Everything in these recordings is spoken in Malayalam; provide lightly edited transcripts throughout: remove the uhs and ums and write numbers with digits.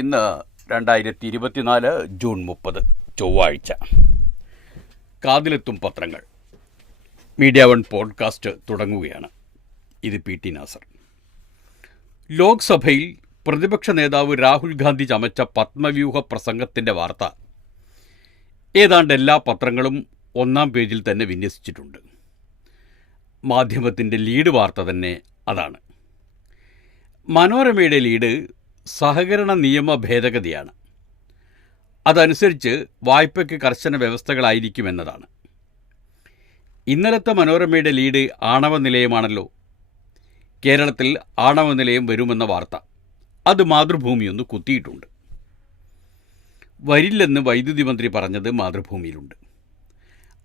ഇന്ന് 2024 ജൂൺ 30 ചൊവ്വാഴ്ച. കാതിലെത്തും പത്രങ്ങൾ മീഡിയ വൺ പോഡ്കാസ്റ്റ് തുടങ്ങുകയാണ്. ഇത് PT നാസർ. ലോക്സഭയിൽ പ്രതിപക്ഷ നേതാവ് രാഹുൽ ഗാന്ധി ചമച്ച പത്മവ്യൂഹ പ്രസംഗത്തിൻ്റെ വാർത്ത ഏതാണ്ട് എല്ലാ പത്രങ്ങളും ഒന്നാം പേജിൽ തന്നെ വിന്യസിച്ചിട്ടുണ്ട്. മാധ്യമത്തിൻ്റെ ലീഡ് വാർത്ത തന്നെ അതാണ്. മനോരമയുടെ ലീഡ് സഹകരണ നിയമ ഭേദഗതിയാണ്. അതനുസരിച്ച് വായ്പയ്ക്ക് കർശന വ്യവസ്ഥകളായിരിക്കുമെന്നതാണ്. ഇന്നലത്തെ മനോരമയുടെ ലീഡ് ആണവ നിലയമാണല്ലോ. കേരളത്തിൽ ആണവ നിലയം വരുമെന്ന വാർത്ത അത് മാതൃഭൂമിയൊന്ന് കുത്തിയിട്ടുണ്ട്. വരില്ലെന്ന് വൈദ്യുതി മന്ത്രി പറഞ്ഞത് മാതൃഭൂമിയിലുണ്ട്.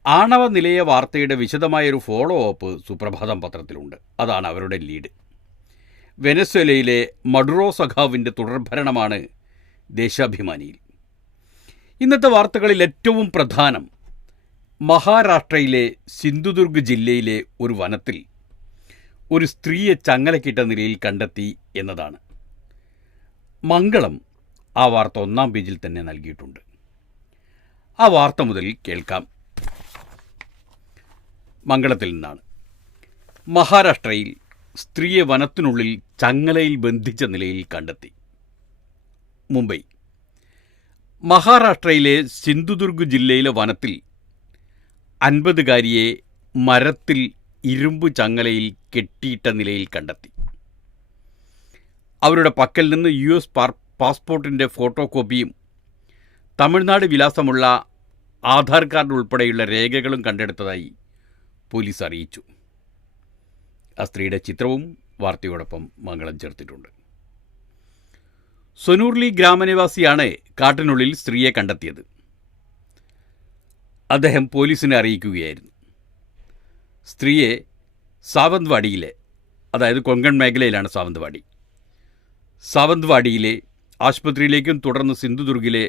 ആണവ നിലയ വാർത്തയുടെ വിശദമായൊരു ഫോളോ അപ്പ് സുപ്രഭാതം പത്രത്തിലുണ്ട്. അതാണ് അവരുടെ ലീഡ്. വെനസ്വേലയിലെ മഡുറോ സഖാവിൻ്റെ തുടർഭരണമാണ് ദേശാഭിമാനിയിൽ. ഇന്നത്തെ വാർത്തകളിൽ ഏറ്റവും പ്രധാനം മഹാരാഷ്ട്രയിലെ സിന്ധുദുർഗ് ജില്ലയിലെ ഒരു വനത്തിൽ ഒരു സ്ത്രീയെ ചങ്ങലക്കിട്ട നിലയിൽ കണ്ടെത്തി എന്നതാണ്. മംഗളം ആ വാർത്ത ഒന്നാം പേജിൽ തന്നെ നൽകിയിട്ടുണ്ട്. ആ വാർത്ത മുതൽ കേൾക്കാം. മംഗളത്തിൽ നിന്നാണ്. മഹാരാഷ്ട്രയിൽ സ്ത്രീയെ വനത്തിനുള്ളിൽ ചങ്ങലയിൽ ബന്ധിച്ച നിലയിൽ കണ്ടെത്തി. മുംബൈ. മഹാരാഷ്ട്രയിലെ സിന്ധുദുർഗ് ജില്ലയിലെ വനത്തിൽ 50കാരിയെ മരത്തിൽ ഇരുമ്പ് ചങ്ങലയിൽ കെട്ടിയിട്ട നിലയിൽ കണ്ടെത്തി. അവരുടെ പക്കൽ നിന്ന് US പാസ്പോർട്ടിൻ്റെ ഫോട്ടോ കോപ്പിയും തമിഴ്നാട് വിലാസമുള്ള ആധാർ കാർഡ് ഉൾപ്പെടെയുള്ള രേഖകളും കണ്ടെടുത്തതായി പോലീസ് അറിയിച്ചു. ആ സ്ത്രീയുടെ ചിത്രവും വാർത്തയോടൊപ്പം മംഗളം ചേർത്തിട്ടുണ്ട്. സൊനൂർലി ഗ്രാമനിവാസിയാണ് കാട്ടിനുള്ളിൽ സ്ത്രീയെ കണ്ടെത്തിയത്. അദ്ദേഹം പോലീസിനെ അറിയിക്കുകയായിരുന്നു. സ്ത്രീയെ സാവന്ത്വാടിയിലെ, അതായത് കൊങ്കൺ മേഖലയിലാണ് സാവന്ത്വാടിയിലെ ആശുപത്രിയിലേക്കും തുടർന്ന് സിന്ധുദുർഗിലെ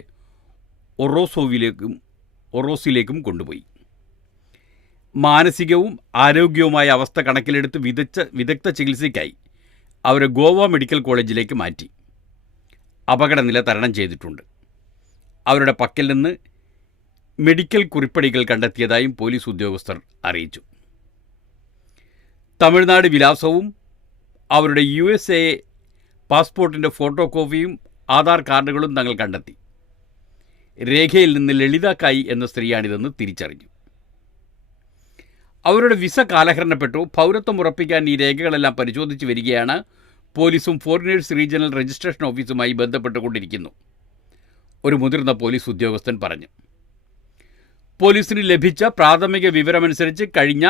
ഒറോസിലേക്കും കൊണ്ടുപോയി. മാനസികവും ആരോഗ്യവുമായ അവസ്ഥ കണക്കിലെടുത്ത് വിദഗ്ധ ചികിത്സയ്ക്കായി അവരെ ഗോവ മെഡിക്കൽ കോളേജിലേക്ക് മാറ്റി. അപകടനില തരണം ചെയ്തിട്ടുണ്ട്. അവരുടെ പക്കൽ നിന്ന് മെഡിക്കൽ കുറിപ്പടികൾ കണ്ടെത്തിയതായും പോലീസ് ഉദ്യോഗസ്ഥർ അറിയിച്ചു. തമിഴ്നാട് വിലാസവും അവരുടെ USA പാസ്പോർട്ടിൻ്റെ ഫോട്ടോ കോപ്പിയും ആധാർ കാർഡുകളും തങ്ങൾ കണ്ടെത്തി. രേഖയിൽ നിന്ന് ലളിത കായി എന്ന സ്ത്രീയാണിതെന്ന് തിരിച്ചറിഞ്ഞു. അവരുടെ വിസ കാലഹരണപ്പെട്ടു. പൗരത്വം ഉറപ്പിക്കാൻ ഈ രേഖകളെല്ലാം പരിശോധിച്ച് വരികയാണ്. പോലീസും ഫോറിനേഴ്സ് റീജിയണൽ രജിസ്ട്രേഷൻ ഓഫീസുമായി ബന്ധപ്പെട്ടുകൊണ്ടിരിക്കുന്നു, ഒരു മുതിർന്ന പോലീസ് ഉദ്യോഗസ്ഥൻ പറഞ്ഞു. പോലീസിന് ലഭിച്ച പ്രാഥമിക വിവരമനുസരിച്ച് കഴിഞ്ഞ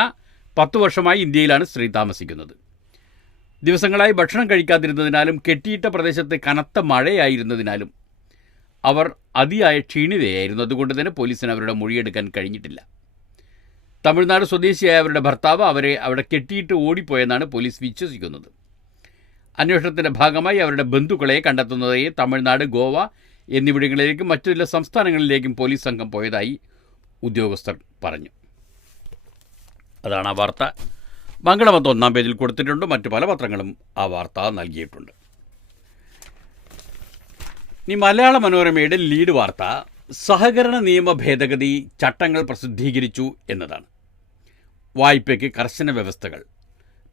10 വർഷമായി ഇന്ത്യയിലാണ് സ്ത്രീ താമസിക്കുന്നത്. ദിവസങ്ങളായി ഭക്ഷണം കഴിക്കാതിരുന്നതിനാലും കെട്ടിയിട്ട പ്രദേശത്ത് കനത്ത മഴയായിരുന്നതിനാലും അവർ അതിയായ ക്ഷീണിതയായിരുന്നു. അതുകൊണ്ട് തന്നെ പോലീസിന് അവരുടെ മൊഴിയെടുക്കാൻ കഴിഞ്ഞിട്ടില്ല. തമിഴ്നാട് സ്വദേശിയായ അവരുടെ ഭർത്താവ് അവരെ അവിടെ കെട്ടിയിട്ട് ഓടിപ്പോയെന്നാണ് പോലീസ് വിശ്വസിക്കുന്നത്. അന്വേഷണത്തിൻ്റെ ഭാഗമായി അവരുടെ ബന്ധുക്കളെ കണ്ടെത്തുന്നതായി തമിഴ്നാട്, ഗോവ എന്നിവിടങ്ങളിലേക്കും മറ്റു ചില സംസ്ഥാനങ്ങളിലേക്കും പോലീസ് സംഘം പോയതായി ഉദ്യോഗസ്ഥർ പറഞ്ഞു. അതാണ് ആ വാർത്ത. മംഗളമത്ത് ഒന്നാം പേജിൽ കൊടുത്തിട്ടുണ്ട്. മറ്റു പല പത്രങ്ങളും ആ വാർത്ത നൽകിയിട്ടുണ്ട്. ഇനി മലയാള മനോരമയുടെ ലീഡ് വാർത്ത സഹകരണ നിയമ ഭേദഗതി ചട്ടങ്ങൾ പ്രസിദ്ധീകരിച്ചു എന്നതാണ്. വായ്പയ്ക്ക് കർശന വ്യവസ്ഥകൾ.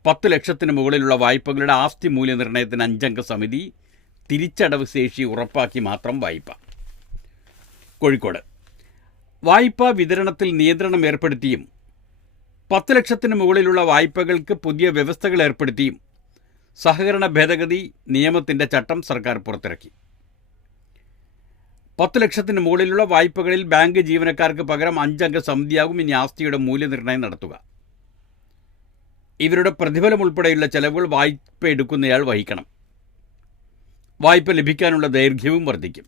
10 ലക്ഷത്തിന് മുകളിലുള്ള വായ്പകളുടെ ആസ്തി മൂല്യനിർണ്ണയത്തിന് 5-അംഗ സമിതി. തിരിച്ചടവ് ശേഷി ഉറപ്പാക്കി മാത്രം വായ്പ. കോഴിക്കോട്. വായ്പാ വിതരണത്തിൽ നിയന്ത്രണം ഏർപ്പെടുത്തിയും 10 ലക്ഷത്തിന് മുകളിലുള്ള വായ്പകൾക്ക് പുതിയ വ്യവസ്ഥകൾ ഏർപ്പെടുത്തിയും സഹകരണ ഭേദഗതി നിയമത്തിൻ്റെ ചട്ടം സർക്കാർ പുറത്തിറക്കി. 10 ലക്ഷത്തിന് മുകളിലുള്ള വായ്പകളിൽ ബാങ്ക് ജീവനക്കാർക്ക് പകരം 5-അംഗ സമിതിയാകും ഇനി ആസ്തിയുടെ മൂല്യനിർണ്ണയം നടത്തുക. ഇവരുടെ പ്രതിഫലം ഉൾപ്പെടെയുള്ള ചെലവുകൾ വായ്പ എടുക്കുന്നയാൾ വഹിക്കണം. വായ്പ ലഭിക്കാനുള്ള ദൈർഘ്യവും വർദ്ധിക്കും.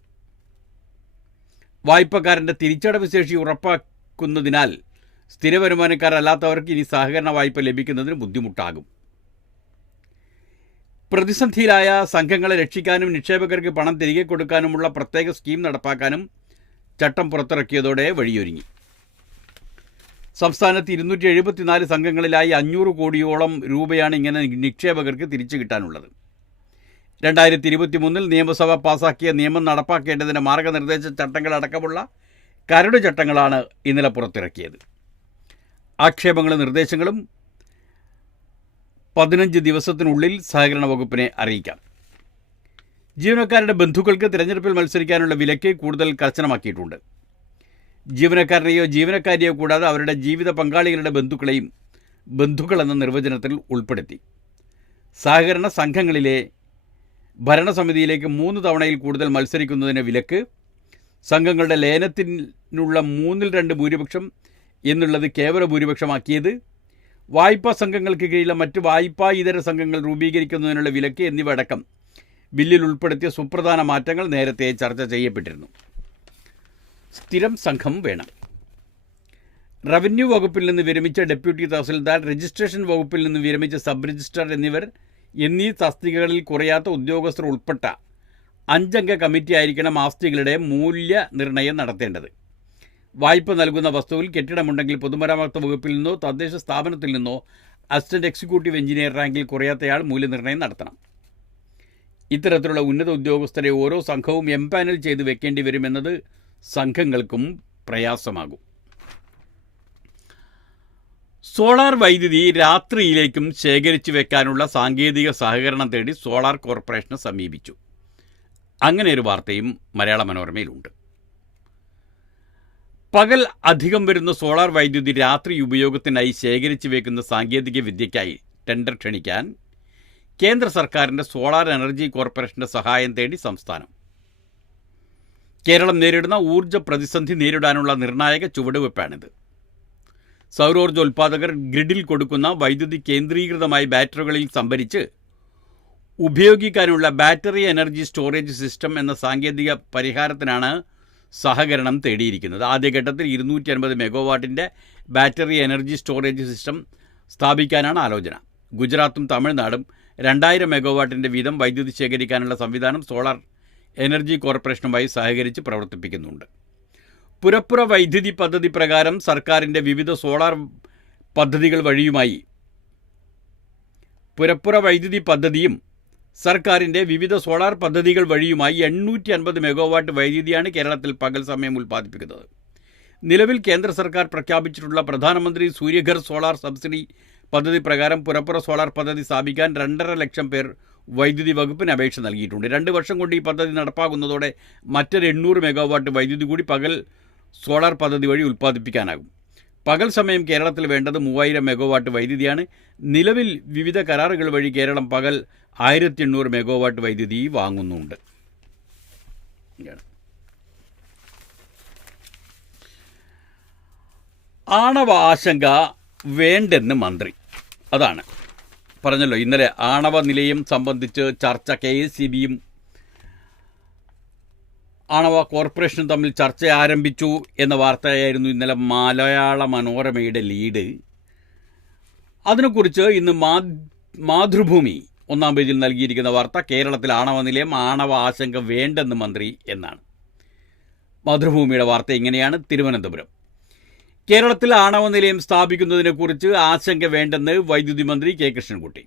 വായ്പക്കാരൻ്റെ തിരിച്ചടവ് ശേഷി ഉറപ്പാക്കുന്നതിനാൽ സ്ഥിര വരുമാനക്കാരല്ലാത്തവർക്ക് ഇനി സഹകരണ വായ്പ ലഭിക്കുന്നതിന് ബുദ്ധിമുട്ടാകും. പ്രതിസന്ധിയിലായ സംഘങ്ങളെ രക്ഷിക്കാനും നിക്ഷേപകർക്ക് പണം തിരികെ കൊടുക്കാനുമുള്ള പ്രത്യേക സ്കീം നടപ്പാക്കാനും ചട്ടം പുറത്തിറക്കിയതോടെ വഴിയൊരുങ്ങി. സംസ്ഥാനത്ത് 274 സംഘങ്ങളിലായി 500 കോടിയോളം രൂപയാണ് ഇങ്ങനെ നിക്ഷേപകർക്ക് തിരിച്ചു കിട്ടാനുള്ളത്. 2023 നിയമസഭ പാസാക്കിയ നിയമം നടപ്പാക്കേണ്ടതിൻ്റെ മാർഗനിർദ്ദേശ ചട്ടങ്ങളടക്കമുള്ള കരട് ചട്ടങ്ങളാണ് ഇന്നലെ പുറത്തിറക്കിയത്. ആക്ഷേപങ്ങളും നിർദ്ദേശങ്ങളും 15 ദിവസത്തിനുള്ളിൽ സഹകരണ വകുപ്പിനെ അറിയിക്കാം. ജീവനക്കാരുടെ ബന്ധുക്കൾക്ക് തിരഞ്ഞെടുപ്പിൽ മത്സരിക്കാനുള്ള വിലക്ക് കൂടുതൽ കർശനമാക്കിയിട്ടുണ്ട്. ജീവനക്കാരനെയോ ജീവനക്കാരിയോ കൂടാതെ അവരുടെ ജീവിത പങ്കാളികളുടെ ബന്ധുക്കളെയും ബന്ധുക്കളെന്ന നിർവചനത്തിൽ ഉൾപ്പെടുത്തി. സഹകരണ സംഘങ്ങളിലെ ഭരണസമിതിയിലേക്ക് 3 തവണയിൽ കൂടുതൽ മത്സരിക്കുന്നതിന് വിലക്ക്, സംഘങ്ങളുടെ ലയനത്തിനുള്ള 2/3 ഭൂരിപക്ഷം എന്നുള്ളത് കേവല ഭൂരിപക്ഷമാക്കിയത്, വായ്പാ സംഘങ്ങൾക്ക് കീഴിലെ മറ്റ് വായ്പാ ഇതര സംഘങ്ങൾ രൂപീകരിക്കുന്നതിനുള്ള വിലക്ക് എന്നിവ അടക്കം ബില്ലിൽ ഉൾപ്പെടുത്തിയ സുപ്രധാന മാറ്റങ്ങൾ നേരത്തെ ചർച്ച ചെയ്യപ്പെട്ടിരുന്നു. സ്ഥിരം സംഘം വേണം. റവന്യൂ വകുപ്പിൽ നിന്ന് വിരമിച്ച ഡെപ്യൂട്ടി തഹസിൽദാർ, രജിസ്ട്രേഷൻ വകുപ്പിൽ നിന്ന് വിരമിച്ച സബ് രജിസ്ട്രാർ എന്നീ തസ്തികകളിൽ കുറയാത്ത ഉദ്യോഗസ്ഥർ ഉൾപ്പെട്ട 5 അംഗ കമ്മിറ്റി ആയിരിക്കണം ആസ്തികളുടെ മൂല്യനിർണ്ണയം നടത്തേണ്ടത്. വായ്പ നൽകുന്ന വസ്തുവിൽ കെട്ടിടമുണ്ടെങ്കിൽ പൊതുമരാമത്ത് വകുപ്പിൽ നിന്നോ തദ്ദേശ സ്ഥാപനത്തിൽ നിന്നോ അസിസ്റ്റന്റ് എക്സിക്യൂട്ടീവ് എഞ്ചിനീയർ റാങ്കിൽ കുറയാത്തയാൾ മൂല്യനിർണ്ണയം നടത്തണം. ഇത്തരത്തിലുള്ള ഉന്നത ഉദ്യോഗസ്ഥരെ ഓരോ സംഘവും എംപാനൽ ചെയ്ത് വെക്കേണ്ടി വരുമെന്നത് സംഘങ്ങൾക്കും പ്രയാസമാകും. സോളാർ വൈദ്യുതി രാത്രിയിലേക്കും ശേഖരിച്ചു വെക്കാനുള്ള സാങ്കേതിക സഹകരണം തേടി സോളാർ കോർപ്പറേഷനെ സമീപിച്ചു. അങ്ങനെ ഒരു വാർത്തയും മലയാള മനോരമയിലുണ്ട്. പകൽ അധികം വരുന്ന സോളാർ വൈദ്യുതി രാത്രി ഉപയോഗത്തിനായി ശേഖരിച്ചു വയ്ക്കുന്ന സാങ്കേതിക വിദ്യയ്ക്കായി ടെൻഡർ ക്ഷണിക്കാൻ കേന്ദ്ര സർക്കാരിൻ്റെ സോളാർ എനർജി കോർപ്പറേഷൻ്റെ സഹായം തേടി സംസ്ഥാനം. കേരളം നേരിടുന്ന ഊർജ്ജ പ്രതിസന്ധി നേരിടാനുള്ള നിർണായക ചുവടുവെപ്പാണിത്. സൗരോർജ്ജോൽപാദകർ ഗ്രിഡിൽ കൊടുക്കുന്ന വൈദ്യുതി കേന്ദ്രീകൃതമായി ബാറ്ററികളിൽ സംഭരിച്ച് ഉപയോഗിക്കാനുള്ള ബാറ്ററി എനർജി സ്റ്റോറേജ് സിസ്റ്റം എന്ന സാങ്കേതിക പരിഹാരത്തിനാണ് സഹകരണം തേടിയിരിക്കുന്നത്. ആദ്യഘട്ടത്തിൽ 250 മെഗാവാട്ടിൻ്റെ ബാറ്ററി എനർജി സ്റ്റോറേജ് സിസ്റ്റം സ്ഥാപിക്കാനാണ് ആലോചന. ഗുജറാത്തും തമിഴ്നാടും 2000 മെഗാവാട്ടിൻ്റെ വീതം വൈദ്യുതി ശേഖരിക്കാനുള്ള സംവിധാനം സോളാർ എനർജി കോർപ്പറേഷനുമായി സഹകരിച്ച് പ്രവർത്തിപ്പിക്കുന്നുണ്ട്. പുരപ്പുറ വൈദ്യുതി പദ്ധതി പ്രകാരം സർക്കാരിൻ്റെ വിവിധ സോളാർ പദ്ധതികൾ വഴിയുമായി പുരപ്പുറ വൈദ്യുതി പദ്ധതിയും സർക്കാരിൻ്റെ വിവിധ സോളാർ പദ്ധതികൾ വഴിയുമായി 850 മെഗാവാട്ട് വൈദ്യുതിയാണ് കേരളത്തിൽ പകൽ സമയം ഉൽപ്പാദിപ്പിക്കുന്നത്. നിലവിൽ കേന്ദ്ര സർക്കാർ പ്രഖ്യാപിച്ചിട്ടുള്ള പ്രധാനമന്ത്രി സൂര്യഘർ സോളാർ സബ്സിഡി പദ്ധതി പ്രകാരം പുരപ്പുറ സോളാർ പദ്ധതി സ്ഥാപിക്കാൻ 2.5 ലക്ഷം പേർ വൈദ്യുതി വകുപ്പിന് അപേക്ഷ നൽകിയിട്ടുണ്ട്. 2 വർഷം കൊണ്ട് ഈ പദ്ധതി നടപ്പാകുന്നതോടെ മറ്റൊരു 800 മെഗാവാട്ട് വൈദ്യുതി കൂടി പകൽ സോളാർ പദ്ധതി വഴി ഉൽപ്പാദിപ്പിക്കാനാകും. പകൽ സമയം കേരളത്തിൽ വേണ്ടത് 3000 മെഗാവാട്ട് വൈദ്യുതിയാണ്. നിലവിൽ വിവിധ കരാറുകൾ വഴി കേരളം പകൽ 1800 മെഗാവാട്ട് വൈദ്യുതി വാങ്ങുന്നുണ്ട്. ആണവ ആശങ്ക വേണ്ടെന്ന് മന്ത്രി. അതാണ് പറഞ്ഞല്ലോ, ഇന്നലെ ആണവ നിലയം സംബന്ധിച്ച് ചർച്ച KSEBയും ആണവ കോർപ്പറേഷനും തമ്മിൽ ചർച്ച ആരംഭിച്ചു എന്ന വാർത്തയായിരുന്നു ഇന്നലെ മലയാള മനോരമയുടെ ലീഡ്. അതിനെക്കുറിച്ച് ഇന്ന് മാതൃഭൂമി 1-ാം പേജിൽ നൽകിയിരിക്കുന്ന വാർത്ത കേരളത്തിൽ ആണവ നിലയം, ആണവ ആശങ്ക വേണ്ടെന്ന് മന്ത്രി എന്നാണ്. മാതൃഭൂമിയുടെ വാർത്ത ഇങ്ങനെയാണ്. തിരുവനന്തപുരം: കേരളത്തിൽ ആണവ നിലയം സ്ഥാപിക്കുന്നതിനെക്കുറിച്ച് ആശങ്ക വേണ്ടെന്ന് വൈദ്യുതി മന്ത്രി K Krishnankutty.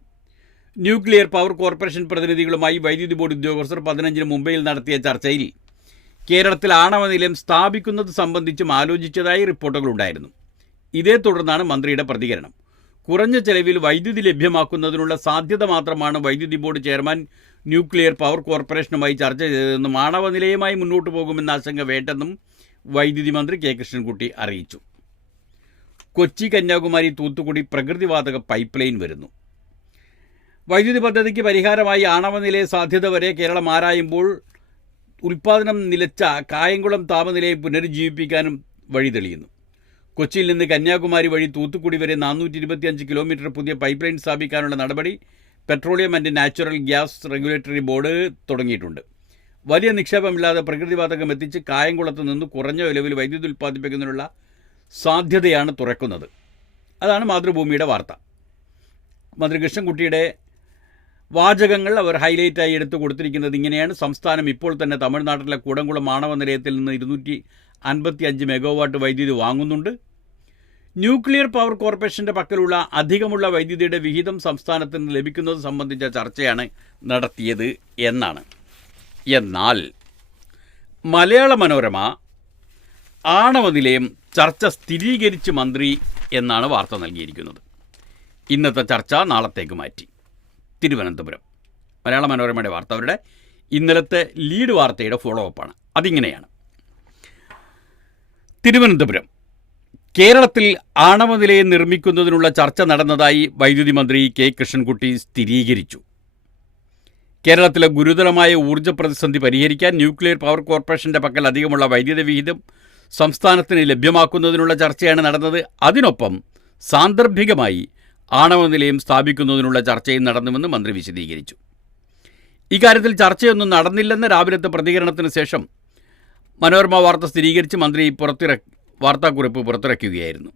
Nuclear power corporation പ്രതിനിധികളുമായി വൈദ്യുതി ബോർഡ് ഉദ്യോഗസ്ഥർ 15-ന് മുംബൈയിൽ നടത്തിയ ചർച്ചയിൽ കേരളത്തിൽ ആണവ നിലയം സ്ഥാപിക്കുന്നത് സംബന്ധിച്ചും ആലോചിച്ചതായി റിപ്പോർട്ടുകളുണ്ടായിരുന്നു. ഇതേ തുടർന്നാണ് മന്ത്രിയുടെ പ്രതികരണം. കുറഞ്ഞ ചെലവിൽ വൈദ്യുതി ലഭ്യമാക്കുന്നതിനുള്ള സാധ്യത മാത്രമാണ് വൈദ്യുതി ബോർഡ് ചെയർമാൻ ന്യൂക്ലിയർ പവർ കോർപ്പറേഷനുമായി ചർച്ച ചെയ്തതെന്നും ആണവ നിലയമായി മുന്നോട്ട് പോകുമെന്ന ആശങ്ക വേണ്ടെന്നും വൈദ്യുതി മന്ത്രി കെ കൃഷ്ണൻകുട്ടി അറിയിച്ചു. കൊച്ചി, കന്യാകുമാരി, തൂത്തുക്കുടി പ്രകൃതിവാതക പൈപ്പ് ലൈൻ വരുന്നു. വൈദ്യുതി പദ്ധതിക്ക് പരിഹാരമായി ആണവ നിലയ സാധ്യത വരെ കേരളം ആരായുമ്പോൾ ഉൽപ്പാദനം നിലച്ച കായംകുളം താപനിലയെ പുനരുജ്ജീവിപ്പിക്കാനും വഴി തെളിയുന്നു. കൊച്ചിയിൽ നിന്ന് കന്യാകുമാരി വഴി തൂത്തുക്കുടി വരെ 425 കിലോമീറ്റർ പുതിയ പൈപ്പ് ലൈൻ സ്ഥാപിക്കാനുള്ള നടപടി petroleum and natural gas regulatory board തുടങ്ങിയിട്ടുണ്ട്. വലിയ നിക്ഷേപമില്ലാതെ പ്രകൃതിവാതകം എത്തിച്ച് കായംകുളത്ത് നിന്ന് കുറഞ്ഞ വിലയിൽ വൈദ്യുതി ഉൽപ്പാദിപ്പിക്കുന്നതിനുള്ള സാധ്യതയാണ് തുറക്കുന്നത്. അതാണ് മാതൃഭൂമിയുടെ വാർത്ത. മന്ത്രി കൃഷ്ണൻകുട്ടിയുടെ വാചകങ്ങൾ അവർ ഹൈലൈറ്റായി എടുത്തു കൊടുത്തിരിക്കുന്നത് ഇങ്ങനെയാണ്. സംസ്ഥാനം ഇപ്പോൾ തന്നെ തമിഴ്നാട്ടിലെ കൂടംകുളം ആണവ നിലയത്തിൽ നിന്ന് 255 മെഗാവാട്ട് വൈദ്യുതി വാങ്ങുന്നുണ്ട്. ന്യൂക്ലിയർ പവർ കോർപ്പറേഷൻ്റെ പക്കലുള്ള അധികമുള്ള വൈദ്യുതിയുടെ വിഹിതം സംസ്ഥാനത്തിന് ലഭിക്കുന്നത് സംബന്ധിച്ച ചർച്ചയാണ് നടത്തിയത് എന്നാണ്. എന്നാൽ മലയാള മനോരമ ആണവ നിലയം ചർച്ച സ്ഥിരീകരിച്ച് മന്ത്രി എന്നാണ് വാർത്ത നൽകിയിരിക്കുന്നത്. ഇന്നത്തെ ചർച്ച നാളത്തേക്ക് മാറ്റി. തിരുവനന്തപുരം മലയാള മനോരമയുടെ വാർത്ത അവരുടെ ഇന്നലത്തെ ലീഡ് വാർത്തയുടെ ഫോളോ അപ്പാണ്. അതിങ്ങനെയാണ്: തിരുവനന്തപുരം കേരളത്തിൽ ആണവ നിലയം നിർമ്മിക്കുന്നതിനുള്ള ചർച്ച നടന്നതായി വൈദ്യുതി മന്ത്രി കെ കൃഷ്ണൻകുട്ടി സ്ഥിരീകരിച്ചു. കേരളത്തിലെ ഗുരുതരമായ ഊർജ്ജ പ്രതിസന്ധി പരിഹരിക്കാൻ ന്യൂക്ലിയർ പവർ കോർപ്പറേഷൻ്റെ പക്കൽ അധികമുള്ള വൈദ്യുതി വിഹിതം സംസ്ഥാനത്തിന് ലഭ്യമാക്കുന്നതിനുള്ള ചർച്ചയാണ് നടന്നത്. അതിനൊപ്പം സാന്ദർഭികമായി ആണവ നിലയം സ്ഥാപിക്കുന്നതിനുള്ള ചർച്ചയും നടന്നുവെന്ന് മന്ത്രി വിശദീകരിച്ചു. ഇക്കാര്യത്തിൽ ചർച്ചയൊന്നും നടന്നില്ലെന്ന് രാവിലത്തെ പ്രതികരണത്തിന് ശേഷം മനോരമ വാർത്ത സ്ഥിരീകരിച്ച് മന്ത്രി വാർത്താക്കുറിപ്പ് പുറത്തിറക്കുകയായിരുന്നു.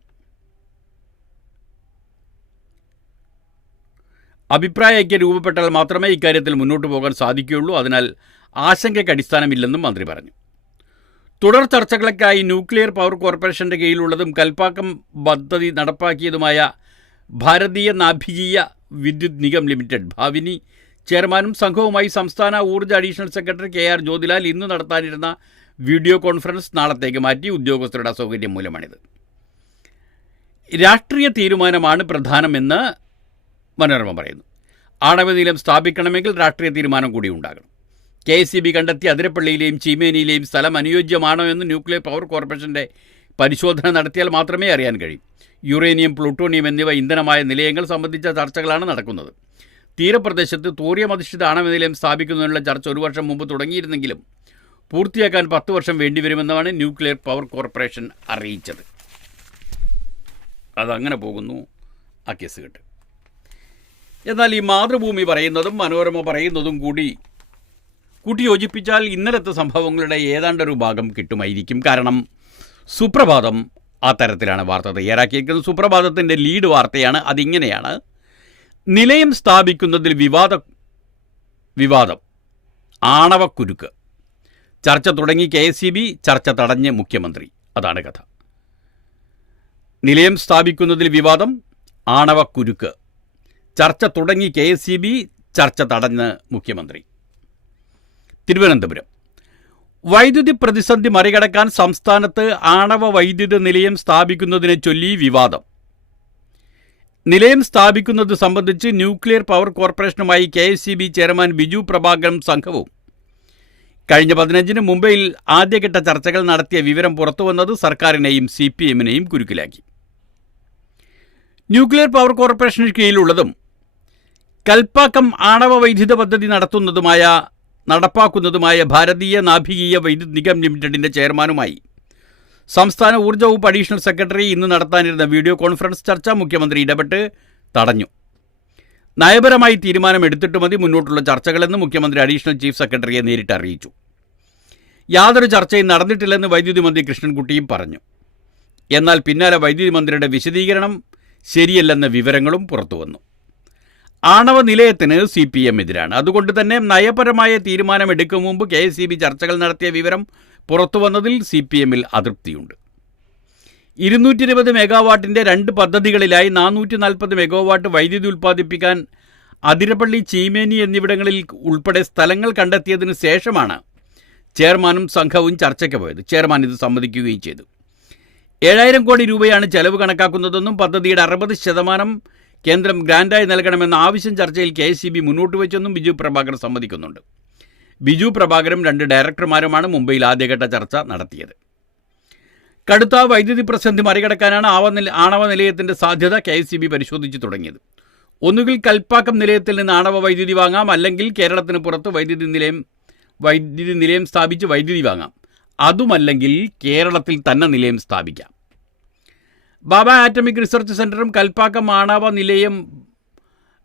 അഭിപ്രായ ഐക്യം രൂപപ്പെട്ടാൽ മാത്രമേ ഇക്കാര്യത്തിൽ മുന്നോട്ട് പോകാൻ സാധിക്കുകയുള്ളൂ. അതിനാൽ ആശങ്കയ്ക്ക് അടിസ്ഥാനമില്ലെന്നും മന്ത്രി പറഞ്ഞു. തുടർ ചർച്ചകൾക്കായി ന്യൂക്ലിയർ പവർ കോർപ്പറേഷൻ്റെ കീഴിലുള്ളതും കൽപ്പാക്കം പദ്ധതി നടപ്പാക്കിയതുമായ ഭാരതീയ നാഭികീയ വിദ്യുത് നിഗം ലിമിറ്റഡ് ഭാവിനി ചെയർമാനും സംഘവുമായി സംസ്ഥാന ഊർജ്ജ അഡീഷണൽ സെക്രട്ടറി KR ജ്യോതിലാൽ ഇന്ന് നടത്താനിരുന്ന വീഡിയോ കോൺഫറൻസ് നാളത്തേക്ക് മാറ്റി. ഉദ്യോഗസ്ഥരുടെ അസൗകര്യം മൂലമാണിത്. രാഷ്ട്രീയ തീരുമാനമാണ് പ്രധാനമെന്ന് മനോരമ പറയുന്നു. ആണവ നിലയം സ്ഥാപിക്കണമെങ്കിൽ രാഷ്ട്രീയ തീരുമാനം കൂടി ഉണ്ടാകണം. KSEB കണ്ടെത്തിയ അതിരപ്പള്ളിയിലെയും ചീമേനിയിലെയും സ്ഥലം അനുയോജ്യമാണോ എന്ന് ന്യൂക്ലിയർ പവർ കോർപ്പറേഷൻ്റെ പരിശോധന നടത്തിയാൽ മാത്രമേ അറിയാൻ കഴിയൂ. യുറേനിയം, പ്ലൂട്ടോണിയം എന്നിവ ഇന്ധനമായ നിലയങ്ങൾ സംബന്ധിച്ച ചർച്ചകളാണ് നടക്കുന്നത്. തീരപ്രദേശത്ത് തോറിയം അധിഷ്ഠിത ആണവ നിലയം സ്ഥാപിക്കുന്നതിനുള്ള ചർച്ച 1 വർഷം മുമ്പ് തുടങ്ങിയിരുന്നെങ്കിലും പൂർത്തിയാക്കാൻ 10 വർഷം വേണ്ടിവരുമെന്നാണ് ന്യൂക്ലിയർ പവർ കോർപ്പറേഷൻ അറിയിച്ചത്. അതങ്ങനെ പോകുന്നു ആ കേസ് കേട്ട്. എന്നാൽ ഈ മാതൃഭൂമി പറയുന്നതും മനോരമ പറയുന്നതും കൂട്ടി യോജിപ്പിച്ചാൽ ഇന്നലത്തെ സംഭവങ്ങളുടെ ഏതാണ്ടൊരു ഭാഗം കിട്ടുമായിരിക്കും. കാരണം സുപ്രഭാതം ആ തരത്തിലാണ് വാർത്ത തയ്യാറാക്കിയിരിക്കുന്നത്. സുപ്രഭാതത്തിൻ്റെ ലീഡ് വാർത്തയാണ്. അതിങ്ങനെയാണ്: നിലയം സ്ഥാപിക്കുന്നതിൽ വിവാദം, ആണവക്കുരുക്ക്, ചർച്ച തുടങ്ങി KSEB, ചർച്ച തടഞ്ഞ് മുഖ്യമന്ത്രി. അതാണ് കഥ. നിലയം സ്ഥാപിക്കുന്നതിൽ വിവാദം, ആണവക്കുരുക്ക്, ചർച്ച തുടങ്ങി KSEB, ചർച്ച തടഞ്ഞ് മുഖ്യമന്ത്രി. തിരുവനന്തപുരം വൈദ്യുതി പ്രതിസന്ധി മറികടക്കാൻ സംസ്ഥാനത്ത് ആണവ വൈദ്യുത നിലയം സ്ഥാപിക്കുന്നതിനെ ചൊല്ലി വിവാദം. നിലയം സ്ഥാപിക്കുന്നത് സംബന്ധിച്ച് ന്യൂക്ലിയർ പവർ കോർപ്പറേഷനുമായി KSEB ചെയർമാൻ ബിജു പ്രഭാകറും സംഘവും കഴിഞ്ഞ 15-ന് മുംബൈയിൽ ആദ്യഘട്ട ചർച്ചകൾ നടത്തിയ വിവരം പുറത്തുവന്നത് സർക്കാരിനെയും CPM-നെയും കുരുക്കിലാക്കി. ന്യൂക്ലിയർ പവർ കോർപ്പറേഷന് കീഴിലുള്ളതും കൽപ്പാക്കം ആണവ വൈദ്യുത പദ്ധതി നടപ്പാക്കുന്നതുമായ ഭാരതീയ നാഭികീയ വൈദ്യുത് നിഗം ലിമിറ്റഡിൻ്റെ ചെയർമാനുമായി സംസ്ഥാന ഊർജ്ജ വകുപ്പ് അഡീഷണൽ സെക്രട്ടറി ഇന്ന് നടത്താനിരുന്ന വീഡിയോ കോൺഫറൻസ് ചർച്ച മുഖ്യമന്ത്രി ഇടപെട്ട് തടഞ്ഞു. നയപരമായി തീരുമാനമെടുത്തിട്ട് മതി മുന്നോട്ടുള്ള ചർച്ചകളെന്ന് മുഖ്യമന്ത്രി അഡീഷണൽ ചീഫ് സെക്രട്ടറിയെ നേരിട്ട് അറിയിച്ചു. യാതൊരു ചർച്ചയും നടന്നിട്ടില്ലെന്ന് വൈദ്യുതി മന്ത്രി കൃഷ്ണൻകുട്ടിയും പറഞ്ഞു. എന്നാൽ പിന്നാലെ വൈദ്യുതി മന്ത്രിയുടെ വിശദീകരണം ശരിയല്ലെന്ന വിവരങ്ങളും പുറത്തുവന്നു. ആണവ നിലയത്തിന് CPM എതിരാണ്. അതുകൊണ്ട് തന്നെ നയപരമായ തീരുമാനമെടുക്കും മുമ്പ് KSEB ചർച്ചകൾ നടത്തിയ വിവരം പുറത്തുവന്നതിൽ CPM-ൽ അതൃപ്തിയുണ്ട്. 220 മെഗാവാട്ടിൻ്റെ 2 പദ്ധതികളിലായി 440 മെഗാവാട്ട് വൈദ്യുതി ഉൽപ്പാദിപ്പിക്കാൻ അതിരപ്പള്ളി, ചീമേനി എന്നിവിടങ്ങളിൽ ഉൾപ്പെടെ സ്ഥലങ്ങൾ കണ്ടെത്തിയതിനു ശേഷമാണ് ചെയർമാനും സംഘവും ചർച്ചയ്ക്ക് പോയത്. ചെയർമാൻ ഇത് സമ്മതിക്കുകയും ചെയ്തു. 7000 കോടി രൂപയാണ് ചെലവ് കണക്കാക്കുന്നതെന്നും പദ്ധതിയുടെ 60% കേന്ദ്രം ഗ്രാൻഡായി നൽകണമെന്ന ആവശ്യം ചർച്ചയിൽ KSEB മുന്നോട്ട് വെച്ചെന്നും ബിജു പ്രഭാകർ സമ്മതിക്കുന്നുണ്ട്. ബിജു പ്രഭാകരും 2 ഡയറക്ടർമാരുമാണ് മുംബൈയിൽ ആദ്യഘട്ട ചർച്ച നടത്തിയത്. കടുത്ത വൈദ്യുതി പ്രതിസന്ധി മറികടക്കാനാണ് ആണവ നിലയത്തിൻ്റെ സാധ്യത KSEB പരിശോധിച്ചു തുടങ്ങിയത്. ഒന്നുകിൽ കൽപ്പാക്കം നിലയത്തിൽ നിന്ന് ആണവ വൈദ്യുതി വാങ്ങാം, അല്ലെങ്കിൽ കേരളത്തിന് പുറത്ത് വൈദ്യുതി നിലയം സ്ഥാപിച്ച് വൈദ്യുതി വാങ്ങാം. അതുമല്ലെങ്കിൽ കേരളത്തിൽ തന്നെ നിലയം സ്ഥാപിക്കാം. ബാബ ആറ്റമിക് റിസർച്ച് സെൻ്ററും കൽപ്പാക്കം ആണവ നിലയം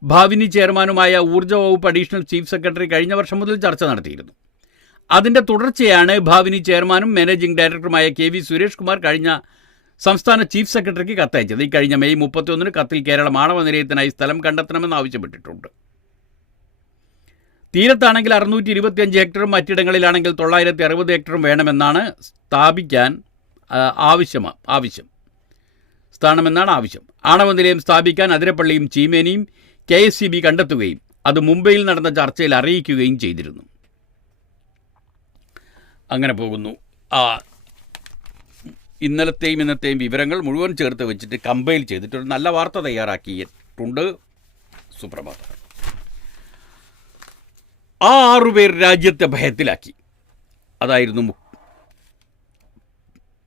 ഭാവിനി ചെയർമാനുമായ ഊർജ്ജ വകുപ്പ് അഡീഷണൽ ചീഫ് സെക്രട്ടറി കഴിഞ്ഞ വർഷം മുതൽ ചർച്ച നടത്തിയിരുന്നു. അതിൻ്റെ തുടർച്ചയാണ് ഭാവിനി ചെയർമാനും മാനേജിംഗ് ഡയറക്ടറുമായ KV സുരേഷ് കുമാർ കഴിഞ്ഞ സംസ്ഥാന ചീഫ് സെക്രട്ടറിക്ക് കത്തയച്ചത്. കഴിഞ്ഞ മെയ് 31-ന് കത്തിൽ കേരളം ആണവ നിലയത്തിനായി സ്ഥലം കണ്ടെത്തണമെന്ന് ആവശ്യപ്പെട്ടിട്ടുണ്ട്. തീരത്താണെങ്കിൽ 625 ഹെക്ടറും മറ്റിടങ്ങളിലാണെങ്കിൽ 960 ഹെക്ടറും വേണമെന്നാണ് സ്ഥാപിക്കാൻ ആവശ്യം. സ്ഥാനമെന്നാണ് ആവശ്യം. ആണവ നിലയം സ്ഥാപിക്കാൻ അതിരപ്പള്ളിയും ചീമേനിയും KSEB കണ്ടെത്തുകയും അത് മുംബൈയിൽ നടന്ന ചർച്ചയിൽ അറിയിക്കുകയും ചെയ്തിരുന്നു. അങ്ങനെ പോകുന്നു. ഇന്നലത്തെയും ഇന്നത്തെയും വിവരങ്ങൾ മുഴുവൻ ചേർത്ത് വെച്ചിട്ട് കമ്പൈൽ ചെയ്തിട്ടൊരു നല്ല വാർത്ത തയ്യാറാക്കിയിട്ടുണ്ട്. സുപ്രഭാതം. ആ 6 പേർ രാജ്യത്തെ ഭയത്തിലാക്കി. അതായിരുന്നു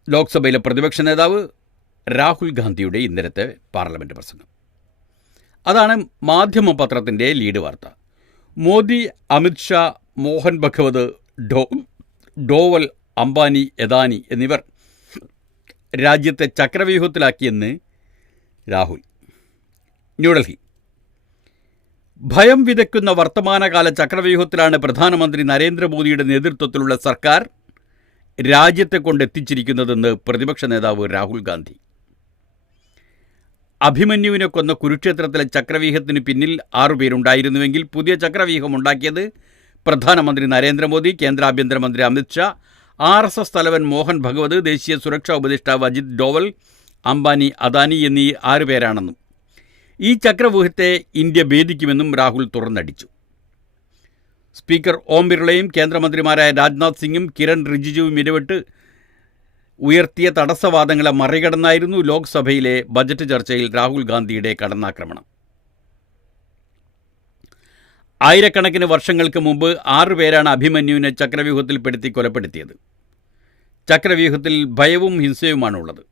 ലോക്സഭയിലെ പ്രതിപക്ഷ നേതാവ് രാഹുൽ ഗാന്ധിയുടെ ഇന്നലത്തെ പാർലമെൻറ്റ് പ്രസംഗം. അതാണ് മാധ്യമപത്രത്തിൻ്റെ ലീഡ് വാർത്ത. മോദി, അമിത് ഷാ, മോഹൻ ഭഗവത്, ഡോവൽ, അംബാനി, അദാനി എന്നിവർ രാജ്യത്തെ ചക്രവ്യൂഹത്തിലാക്കിയെന്ന് രാഹുൽ. ന്യൂഡൽഹി. ഭയം വിതയ്ക്കുന്ന വർത്തമാനകാല ചക്രവ്യൂഹത്തിലാണ് പ്രധാനമന്ത്രി നരേന്ദ്രമോദിയുടെ നേതൃത്വത്തിലുള്ള സർക്കാർ രാജ്യത്തെ കൊണ്ടെത്തിച്ചിരിക്കുന്നതെന്ന് പ്രതിപക്ഷ നേതാവ് രാഹുൽ ഗാന്ധി. അഭിമന്യുവിനെ കൊന്ന കുരുക്ഷേത്രത്തിലെ ചക്രവ്യൂഹത്തിന് പിന്നിൽ 6 പേരുണ്ടായിരുന്നുവെങ്കിൽ പുതിയ ചക്രവ്യൂഹം ഉണ്ടാക്കിയത് പ്രധാനമന്ത്രി നരേന്ദ്രമോദി, കേന്ദ്ര ആഭ്യന്തരമന്ത്രി അമിത് ഷാ, RSS തലവൻ മോഹൻ ഭഗവത്, ദേശീയ സുരക്ഷാ ഉപദേഷ്ടാവ് അജിത് ഡോവൽ, അംബാനി, അദാനി എന്നീ 6 പേരാണെന്നും ഈ ചക്രവ്യൂഹത്തെ ഇന്ത്യ ഭേദിക്കുമെന്നും രാഹുൽ തുറന്നടിച്ചു. സ്പീക്കർ ഓം ബിർളയും കേന്ദ്രമന്ത്രിമാരായ രാജ്നാഥ് സിംഗും കിരൺ റിജിജുവും ഇടപെട്ട് ഉയർത്തിയ തടസ്സവാദങ്ങളെ മറികടന്നായിരുന്നു ലോക്സഭയിലെ ബജറ്റ് ചർച്ചയിൽ രാഹുൽ ഗാന്ധിയുടെ കടന്നാക്രമണം. ആയിരക്കണക്കിന് വർഷങ്ങൾക്ക് മുമ്പ് 6 പേരാണ് അഭിമന്യുവിനെ ചക്രവ്യൂഹത്തിൽപ്പെടുത്തി കൊലപ്പെടുത്തിയത്. ചക്രവ്യൂഹത്തിൽ ഭയവും ഹിംസയുമാണുള്ളത്.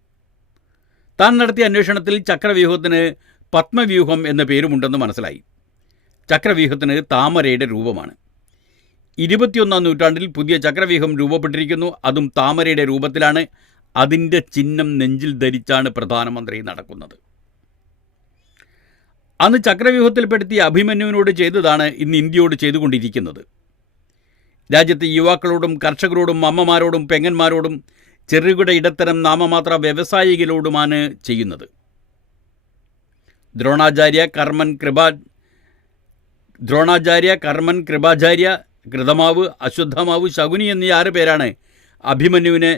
താൻ നടത്തിയ അന്വേഷണത്തിൽ ചക്രവ്യൂഹത്തിന് പത്മവ്യൂഹം എന്ന പേരുമുണ്ടെന്ന് മനസ്സിലായി. ചക്രവ്യൂഹത്തിന് താമരയുടെ രൂപമാണ്. 21-ാം നൂറ്റാണ്ടിൽ പുതിയ ചക്രവ്യൂഹം രൂപപ്പെട്ടിരിക്കുന്നു. അതും താമരയുടെ രൂപത്തിലാണ്. അതിൻ്റെ ചിഹ്നം നെഞ്ചിൽ ധരിച്ചാണ് പ്രധാനമന്ത്രി നടക്കുന്നത്. അന്ന് ചക്രവ്യൂഹത്തിൽപ്പെടുത്തിയ അഭിമന്യുവിനോട് ചെയ്തതാണ് ഇന്ന് ഇന്ത്യയോട് ചെയ്തുകൊണ്ടിരിക്കുന്നത്. രാജ്യത്തെ യുവാക്കളോടും കർഷകരോടും അമ്മമാരോടും പെങ്ങന്മാരോടും ചെറുകിട ഇടത്തരം നാമമാത്ര വ്യവസായികളോടുമാണ് ചെയ്യുന്നത്. ദ്രോണാചാര്യ, കർമ്മൻ, കൃപാചാര്യ, കൃതമാവ്, അശ്വത്ഥമാവ്, ശകുനി എന്നീ 6 പേരാണ് അഭിമന്യുവിനെ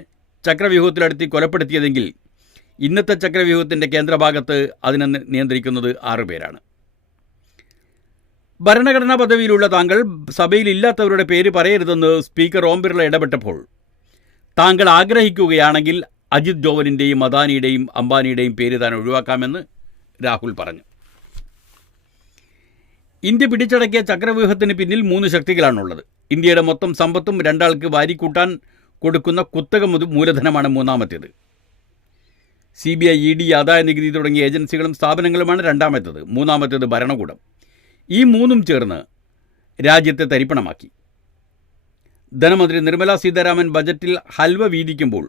ചക്രവ്യൂഹത്തിലടുത്തി കൊലപ്പെടുത്തിയതെങ്കിൽ ഇന്നത്തെ ചക്രവ്യൂഹത്തിൻ്റെ കേന്ദ്രഭാഗത്ത് അതിനെ നിയന്ത്രിക്കുന്നത് 6 പേരാണ്. ഭരണഘടനാ പദവിയിലുള്ള താങ്കൾ സഭയിൽ ഇല്ലാത്തവരുടെ പേര് പറയരുതെന്ന് സ്പീക്കർ ഓം ബിർള ഇടപെട്ടപ്പോൾ താങ്കൾ ആഗ്രഹിക്കുകയാണെങ്കിൽ അജിത് ഡോവലിൻ്റെയും അദാനിയുടെയും അംബാനിയുടെയും പേര് താൻ ഒഴിവാക്കാമെന്ന് രാഹുൽ പറഞ്ഞു. ഇന്ത്യ പിടിച്ചടക്കിയ ചക്രവ്യൂഹത്തിന് പിന്നിൽ 3 ശക്തികളാണുള്ളത്. ഇന്ത്യയുടെ മൊത്തം സമ്പത്തും 2 ആൾക്ക് വാരിക്കൂട്ടാൻ കൊടുക്കുന്ന കുത്തക മൂലധനമാണ് മൂന്നാമത്തേത്. CBI, ED, ആദായ നികുതി തുടങ്ങിയ ഏജൻസികളും സ്ഥാപനങ്ങളുമാണ് രണ്ടാമത്തേത്. മൂന്നാമത്തേത് ഭരണകൂടം. ഈ 3ഉം ചേർന്ന് രാജ്യത്തെ തരിപ്പണമാക്കി. ധനമന്ത്രി നിർമ്മല സീതാരാമൻ ബജറ്റിൽ ഹൽവ വീതിക്കുമ്പോൾ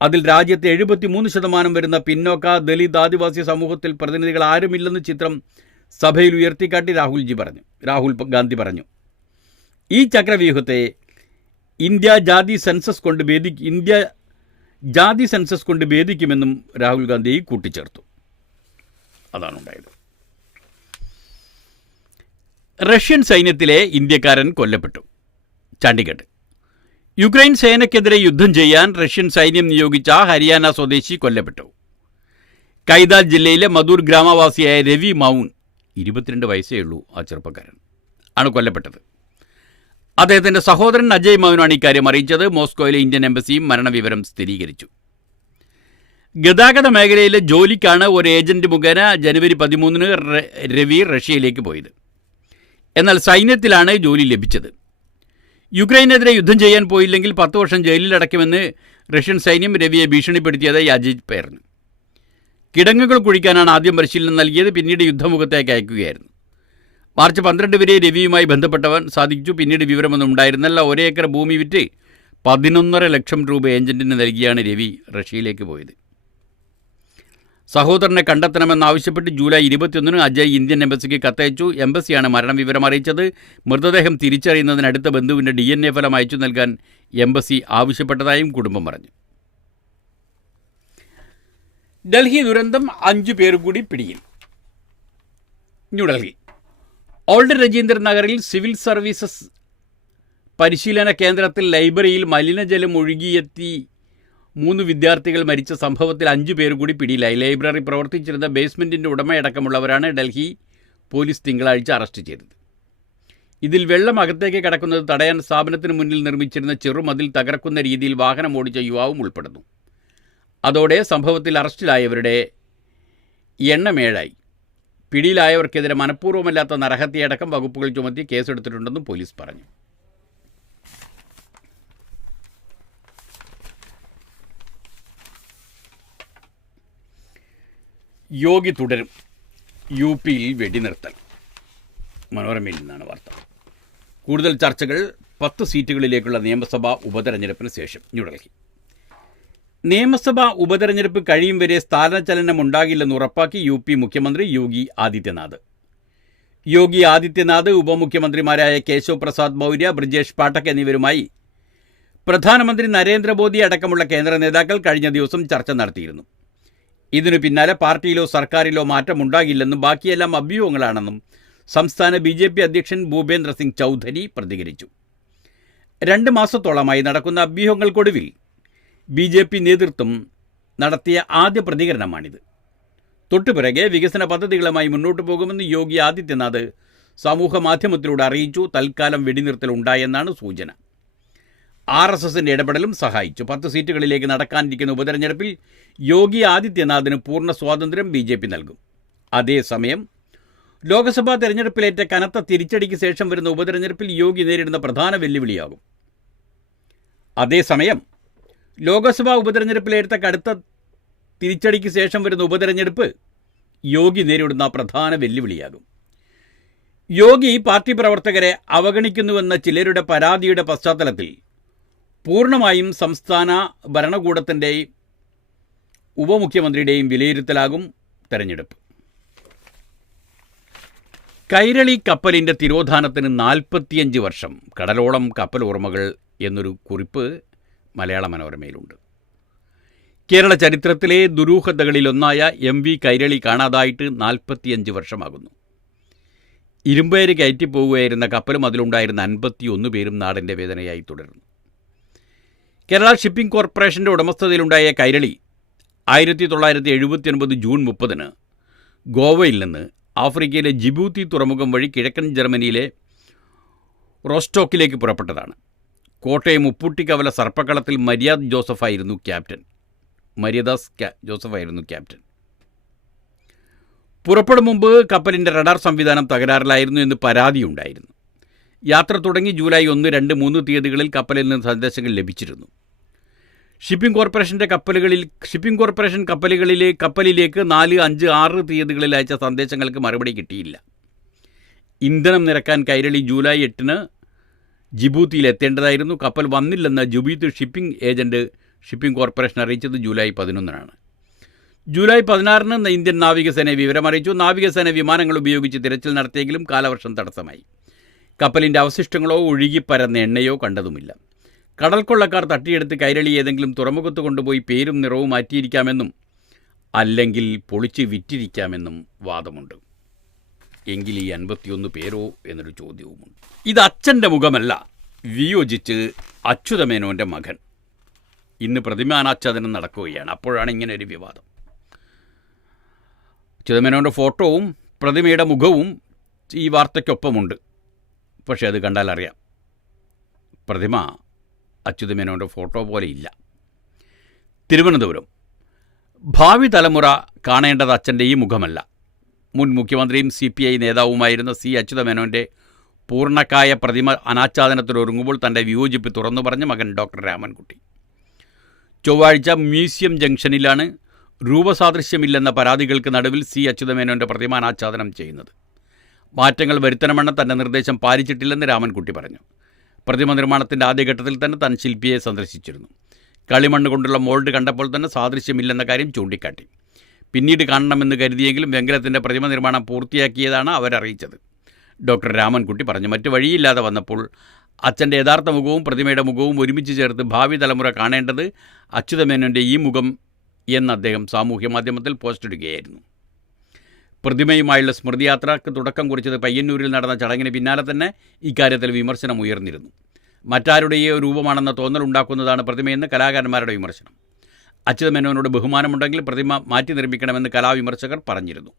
അതിൽ രാജ്യത്തെ 73% വരുന്ന പിന്നോക്ക, ദലിത്, ആദിവാസി സമൂഹത്തിൽ പ്രതിനിധികൾ ആരുമില്ലെന്ന് ചിത്രം സഭയിൽ ഉയർത്തിക്കാട്ടി രാഹുൽ ഗാന്ധി പറഞ്ഞു. ഈ ചക്രവ്യൂഹത്തെ ഇന്ത്യ ജാതി സെൻസസ് കൊണ്ട് ഭേദിക്കുമെന്നും രാഹുൽ ഗാന്ധി കൂട്ടിച്ചേർത്തു. അതാണ് ഉണ്ടായത്. റഷ്യൻ സൈന്യത്തിലെ ഇന്ത്യക്കാരൻ കൊല്ലപ്പെട്ടു. ചണ്ഡീഗഡ്. യുക്രൈൻ സേനയ്ക്കെതിരെ യുദ്ധം ചെയ്യാൻ റഷ്യൻ സൈന്യം നിയോഗിച്ച ഹരിയാന സ്വദേശി കൊല്ലപ്പെട്ടു. കൈതാൽ ജില്ലയിലെ മധൂർ ഗ്രാമവാസിയായ രവി മൗൻ, 22 വയസ്സേ ഉള്ളൂ ആ ചെറുപ്പക്കാരൻ, ആണ് കൊല്ലപ്പെട്ടത്. അദ്ദേഹത്തിൻ്റെ സഹോദരൻ അജയ് മൗനാണ് ഇക്കാര്യം അറിയിച്ചത്. മോസ്കോയിലെ ഇന്ത്യൻ എംബസിയും മരണവിവരം സ്ഥിരീകരിച്ചു. ഗതാഗത മേഖലയിലെ ജോലിക്കാണ് ഒരു ഏജന്റ് മുഖേന ജനുവരി 13-ന് രവി റഷ്യയിലേക്ക് പോയത്. എന്നാൽ സൈന്യത്തിലാണ് ജോലി ലഭിച്ചത്. യുക്രൈനെതിരെ യുദ്ധം ചെയ്യാൻ പോയില്ലെങ്കിൽ 10 വർഷം ജയിലിലടയ്ക്കുമെന്ന് റഷ്യൻ സൈന്യം രവിയെ ഭീഷണിപ്പെടുത്തിയതായി അജിത് പറഞ്ഞു. കിടങ്ങുകൾ കുഴിക്കാനാണ് ആദ്യം പരിശീലനം നൽകിയത്. പിന്നീട് യുദ്ധമുഖത്തേക്ക് അയക്കുകയായിരുന്നു. മാർച്ച് 12 വരെ രവിയുമായി ബന്ധപ്പെട്ടവൻ സാധിച്ചു. പിന്നീട് വിവരമൊന്നും ഉണ്ടായിരുന്നല്ല. 1 ഏക്കർ ഭൂമി വിറ്റ് 11.5 ലക്ഷം രൂപ ഏജന്റിന് നൽകിയാണ് രവി റഷ്യയിലേക്ക് പോയത്. സഹോദരനെ കണ്ടെത്തണമെന്നാവശ്യപ്പെട്ട് ജൂലൈ 21-ന് അജയ് ഇന്ത്യൻ എംബസിക്ക് കത്തയച്ചു. എംബസിയാണ് മരണവിവരം അറിയിച്ചത്. മൃതദേഹം തിരിച്ചറിയുന്നതിന് അടുത്ത ബന്ധുവിൻ്റെ DNA ഫലം അയച്ചു നൽകാൻ എംബസി ആവശ്യപ്പെട്ടതായും കുടുംബം പറഞ്ഞു. ഡൽഹി ദുരന്തം 5 പേർ കൂടി പിടിയിൽ. ന്യൂഡൽഹി. ഓൾഡ് രജീന്ദ്ര നഗറിൽ സിവിൽ സർവീസസ് പരിശീലന കേന്ദ്രത്തിൽ ലൈബ്രറിയിൽ മലിനജലം ഒഴുകിയെത്തി 3 വിദ്യാർത്ഥികൾ മരിച്ച സംഭവത്തിൽ 5 പേർ കൂടി പിടിയിലായി. ലൈബ്രറി പ്രവർത്തിച്ചിരുന്ന ബേസ്മെൻറ്റിൻ്റെ ഉടമയടക്കമുള്ളവരാണ് ഡൽഹി പോലീസ് തിങ്കളാഴ്ച അറസ്റ്റ് ചെയ്തത്. ഇതിൽ വെള്ളം അകത്തേക്ക് കടക്കുന്നത് തടയാൻ സ്ഥാപനത്തിന് മുന്നിൽ നിർമ്മിച്ചിരുന്ന ചെറുമതിൽ തകർക്കുന്ന രീതിയിൽ വാഹനം ഓടിച്ച യുവാവും ഉൾപ്പെടുന്നു. അതോടെ സംഭവത്തിൽ അറസ്റ്റിലായവരുടെ എണ്ണം 7ആയി. പിടിയിലായവർക്കെതിരെ മനഃപൂർവ്വമല്ലാത്ത നരഹത്യയടക്കം വകുപ്പുകൾ ചുമത്തി കേസെടുത്തിട്ടുണ്ടെന്നും പോലീസ് പറഞ്ഞു. യോഗി തുടരും, UP-യിൽ വെടിനിർത്തൽ. മനോരമയിൽ നിന്നാണ് വാർത്ത. കൂടുതൽ ചർച്ചകൾ 10 സീറ്റുകളിലേക്കുള്ള നിയമസഭാ ഉപതെരഞ്ഞെടുപ്പിന് ശേഷം. ന്യൂഡൽഹി. നിയമസഭാ ഉപതെരഞ്ഞെടുപ്പ് കഴിയും വരെ സ്ഥാനചലനം ഉണ്ടാകില്ലെന്ന് ഉറപ്പാക്കി UP മുഖ്യമന്ത്രി യോഗി ആദിത്യനാഥ്. യോഗി ആദിത്യനാഥ് ഉപമുഖ്യമന്ത്രിമാരായ കേശവ് പ്രസാദ് മൗര്യ, ബ്രിജേഷ് പാഠക് എന്നിവരുമായി പ്രധാനമന്ത്രി നരേന്ദ്രമോദി അടക്കമുള്ള കേന്ദ്ര നേതാക്കൾ കഴിഞ്ഞ ദിവസം ചർച്ച നടത്തിയിരുന്നു. ഇതിനു പിന്നാലെ പാർട്ടിയിലോ സർക്കാരിലോ മാറ്റമുണ്ടാകില്ലെന്നും ബാക്കിയെല്ലാം അഭ്യൂഹങ്ങളാണെന്നും സംസ്ഥാന BJP അധ്യക്ഷൻ ഭൂപേന്ദ്ര സിംഗ് ചൗധരി പ്രതികരിച്ചു. 2 മാസത്തോളമായി നടക്കുന്ന അഭ്യൂഹങ്ങൾക്കൊടുവിൽ BJP നേതൃത്വം നടത്തിയ ആദ്യ പ്രതികരണമാണിത്. തൊട്ടുപിറകെ വികസന പദ്ധതികളുമായി മുന്നോട്ടു പോകുമെന്ന് യോഗി ആദിത്യനാഥ് സമൂഹ മാധ്യമത്തിലൂടെ അറിയിച്ചു. തൽക്കാലം വെടിനിർത്തൽ ഉണ്ടായെന്നാണ് സൂചന. RSSന്റെ ഇടപെടലും സഹായിച്ചു. 10 സീറ്റുകളിലേക്ക് നടക്കാനിരിക്കുന്ന ഉപതെരഞ്ഞെടുപ്പിൽ യോഗി ആദിത്യനാഥിന് പൂർണ്ണ സ്വാതന്ത്ര്യം BJP നൽകും. അതേസമയം ലോക്സഭാ തെരഞ്ഞെടുപ്പിലേറ്റ കനത്ത തിരിച്ചടിക്ക് ശേഷം വരുന്ന ഉപതെരഞ്ഞെടുപ്പിൽ യോഗി നേരിടുന്ന പ്രധാന വെല്ലുവിളിയാകും. അതേസമയം ലോക്സഭാ ഉപതെരഞ്ഞെടുപ്പിലേറ്റ കടുത്ത തിരിച്ചടിക്ക് ശേഷം വരുന്ന ഉപതെരഞ്ഞെടുപ്പ് യോഗി നേരിടുന്ന പ്രധാന വെല്ലുവിളിയാകും. യോഗി പാർട്ടി പ്രവർത്തകരെ അവഗണിക്കുന്നുവെന്ന ചിലരുടെ പരാതിയുടെ പശ്ചാത്തലത്തിൽ പൂർണ്ണമായും സംസ്ഥാന ഭരണകൂടത്തിൻ്റെയും ഉപമുഖ്യമന്ത്രിയുടെയും വിലയിരുത്തലാകും തെരഞ്ഞെടുപ്പ്. കൈരളി കപ്പലിൻ്റെ തിരോധാനത്തിന് 45 വർഷം, കടലോളം കപ്പൽ ഓർമ്മകൾ എന്നൊരു കുറിപ്പ് മലയാള മനോരമയിലുണ്ട്. കേരള ചരിത്രത്തിലെ ദുരൂഹതകളിലൊന്നായ MV കൈരളി കാണാതായിട്ട് 45 വർഷമാകുന്നു. ഇരുമ്പേര് കയറ്റിപ്പോവുകയായിരുന്ന കപ്പലും അതിലുണ്ടായിരുന്ന 51 പേരും നാടിൻ്റെ വേദനയായി തുടരുന്നു. കേരള ഷിപ്പിംഗ് കോർപ്പറേഷൻ്റെ ഉടമസ്ഥതയിലുണ്ടായ കൈരളി 1979 ജൂൺ 30 ഗോവയിൽ നിന്ന് ആഫ്രിക്കയിലെ ജിബൂത്തി തുറമുഖം വഴി കിഴക്കൻ ജർമ്മനിയിലെ റോസ്റ്റോക്കിലേക്ക് പുറപ്പെട്ടതാണ്. കോട്ടയം ഉപ്പുട്ടിക്കവല സർപ്പക്കളത്തിൽ മര്യാദാസ് ജോസഫായിരുന്നു ക്യാപ്റ്റൻ. പുറപ്പെടും മുമ്പ് കപ്പലിൻ്റെ റഡാർ സംവിധാനം തകരാറിലായിരുന്നു എന്ന് പരാതിയുണ്ടായിരുന്നു. യാത്ര തുടങ്ങി ജൂലൈ 1, 2, 3 തീയതികളിൽ കപ്പലിൽ നിന്ന് സന്ദേശങ്ങൾ ലഭിച്ചിരുന്നു. ഷിപ്പിംഗ് കോർപ്പറേഷൻ കപ്പലിലേക്ക് 4, 5, 6 തീയതികളിൽ അയച്ച സന്ദേശങ്ങൾക്ക് മറുപടി കിട്ടിയില്ല. ഇന്ധനം നിറക്കാൻ കൈരളി ജൂലൈ 8 ജിബൂത്തിയിൽ എത്തേണ്ടതായിരുന്നു. കപ്പൽ വന്നില്ലെന്ന് Djibouti shipping agent shipping corporation അറിയിച്ചത് ജൂലൈ 11 ജൂലൈ 16 ഇന്ത്യൻ നാവികസേനയെ വിവരമറിയിച്ചു. നാവികസേന വിമാനങ്ങൾ ഉപയോഗിച്ച് തിരച്ചിൽ നടത്തിയെങ്കിലും കാലവർഷം തടസ്സമായി. കപ്പലിൻ്റെ അവശിഷ്ടങ്ങളോ ഒഴുകിപ്പരന്ന എണ്ണയോ കണ്ടതുമില്ല. കടൽക്കൊള്ളക്കാർ തട്ടിയെടുത്ത് കൈരളി ഏതെങ്കിലും തുറമുഖത്ത് കൊണ്ടുപോയി പേരും നിറവും മാറ്റിയിരിക്കാമെന്നും അല്ലെങ്കിൽ പൊളിച്ച് വിറ്റിരിക്കാമെന്നും വാദമുണ്ട്. എങ്കിൽ ഈ 51 പേരോ എന്നൊരു ചോദ്യവുമുണ്ട്. ഇത് അച്ഛൻ്റെ മുഖമല്ല, വിയോജിച്ച് അച്യുതമേനോൻ്റെ മകൻ. ഇന്ന് പ്രതിമാനാച്ഛാദനം നടക്കുകയാണ്. അപ്പോഴാണ് ഇങ്ങനെ ഒരു വിവാദം. അച്യുതമേനോൻ്റെ ഫോട്ടോവും പ്രതിമയുടെ മുഖവും ഈ വാർത്തയ്ക്കൊപ്പമുണ്ട്. പക്ഷേ അത് കണ്ടാൽ അറിയാം, പ്രതിമ അച്യുതമേനോൻ്റെ ഫോട്ടോ പോലെ ഇല്ല. തിരുവനന്തപുരം. ഭാവി തലമുറ കാണേണ്ടത് അച്ഛൻ്റെ ഈ മുഖമല്ല. മുൻ മുഖ്യമന്ത്രിയും CPI നേതാവുമായിരുന്ന C. അച്യുതമേനോൻ്റെ പൂർണ്ണക്കായ പ്രതിമ അനാച്ഛാദനത്തിനൊരുങ്ങുമ്പോൾ തൻ്റെ വിയോജിപ്പ് തുറന്നു പറഞ്ഞ മകൻ ഡോക്ടർ രാമൻകുട്ടി. ചൊവ്വാഴ്ച മ്യൂസിയം ജംഗ്ഷനിലാണ് രൂപസാദൃശ്യമില്ലെന്ന പരാതികൾക്ക് നടുവിൽ C. അച്യുതമേനോൻ്റെ പ്രതിമ അനാച്ഛാദനം ചെയ്യുന്നത്. മാറ്റങ്ങൾ വരുത്തണമെന്ന് തൻ്റെ നിർദ്ദേശം പാലിച്ചിട്ടില്ലെന്ന് രാമൻകുട്ടി പറഞ്ഞു. പ്രതിമ നിർമ്മാണത്തിൻ്റെ ആദ്യഘട്ടത്തിൽ തന്നെ താൻ ശില്പിയെ സന്ദർശിച്ചിരുന്നു. കളിമണ്ണ് കൊണ്ടുള്ള മോൾഡ് കണ്ടപ്പോൾ തന്നെ സാദൃശ്യമില്ലെന്ന കാര്യം ചൂണ്ടിക്കാട്ടി. പിന്നീട് കാണണമെന്ന് കരുതിയെങ്കിലും വെങ്കലത്തിൻ്റെ പ്രതിമ നിർമ്മാണം പൂർത്തിയാക്കിയതാണ് അവരറിയിച്ചത്. ഡോക്ടർ രാമൻകുട്ടി പറഞ്ഞു. മറ്റു വഴിയില്ലാതെ വന്നപ്പോൾ അച്ഛൻ്റെ യഥാർത്ഥ മുഖവും പ്രതിമയുടെ മുഖവും ഒരുമിച്ച് ചേർത്ത് ഭാവി തലമുറ കാണേണ്ടത് അച്യുതമേനോൻ്റെ ഈ മുഖം എന്ന് അദ്ദേഹം സാമൂഹ്യ മാധ്യമത്തിൽ പോസ്റ്റ് ഇടുകയായിരുന്നു. പ്രതിമയുമായുള്ള സ്മൃതിയാത്രയ്ക്ക് തുടക്കം കുറിച്ചത് പയ്യന്നൂരിൽ നടന്ന ചടങ്ങിന് പിന്നാലെ തന്നെ ഇക്കാര്യത്തിൽ വിമർശനം ഉയർന്നിരുന്നു. മറ്റാരുടെയോ രൂപമാണെന്ന തോന്നലുണ്ടാക്കുന്നതാണ് പ്രതിമയെന്ന് കലാകാരന്മാരുടെ വിമർശനം. അച്യുതമേനോനോട് ബഹുമാനമുണ്ടെങ്കിൽ പ്രതിമ മാറ്റി നിർമ്മിക്കണമെന്ന് കലാവിമർശകർ പറഞ്ഞിരുന്നു.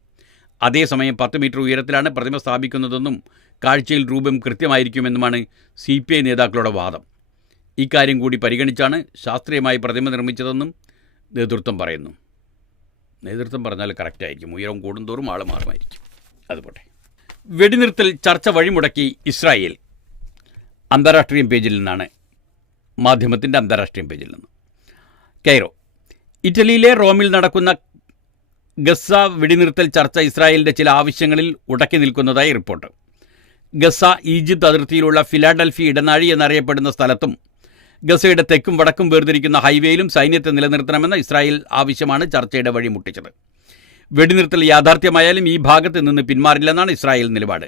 അതേസമയം 10 മീറ്റർ ഉയരത്തിലാണ് പ്രതിമ സ്ഥാപിക്കുന്നതെന്നും കാഴ്ചയിൽ രൂപം കൃത്യമായിരിക്കുമെന്നുമാണ് CPI നേതാക്കളുടെ വാദം. ഇക്കാര്യം കൂടി പരിഗണിച്ചാണ് ശാസ്ത്രീയമായി പ്രതിമ നിർമ്മിച്ചതെന്നും നേതൃത്വം പറയുന്നു. നേതൃത്വം പറഞ്ഞാൽ കറക്റ്റായിരിക്കും, ഉയരം കൂടുന്തോറും ആൾ മാറുമായിരിക്കും. അതുപോട്ടെ. വെടിനിർത്തൽ ചർച്ച വഴിമുടക്കി ഇസ്രായേൽ. അന്താരാഷ്ട്രീയ പേജിൽ നിന്നാണ്, മാധ്യമത്തിൻ്റെ അന്താരാഷ്ട്രീയ പേജിൽ നിന്ന്. കൈറോ. ഇറ്റലിയിലെ റോമിൽ നടക്കുന്ന ഗസ വെടിനിർത്തൽ ചർച്ച ഇസ്രായേലിൻ്റെ ചില ആവശ്യങ്ങളിൽ ഉടക്കി നിൽക്കുന്നതായി റിപ്പോർട്ട്. ഗസ ഈജിപ്ത് അതിർത്തിയിലുള്ള ഫിലാഡൽഫി ഇടനാഴി എന്നറിയപ്പെടുന്ന സ്ഥലത്തും ഗസയുടെ തെക്കും വടക്കും വേർതിരിക്കുന്ന ഹൈവേയിലും സൈന്യത്തെ നിലനിർത്തണമെന്ന ഇസ്രായേൽ ആവശ്യമാണ് ചർച്ചയുടെ വഴി മുട്ടിച്ചത്. വെടിനിർത്തൽ യാഥാർത്ഥ്യമായാലും ഈ ഭാഗത്ത് നിന്ന് പിന്മാറില്ലെന്നാണ് ഇസ്രായേൽ നിലപാട്.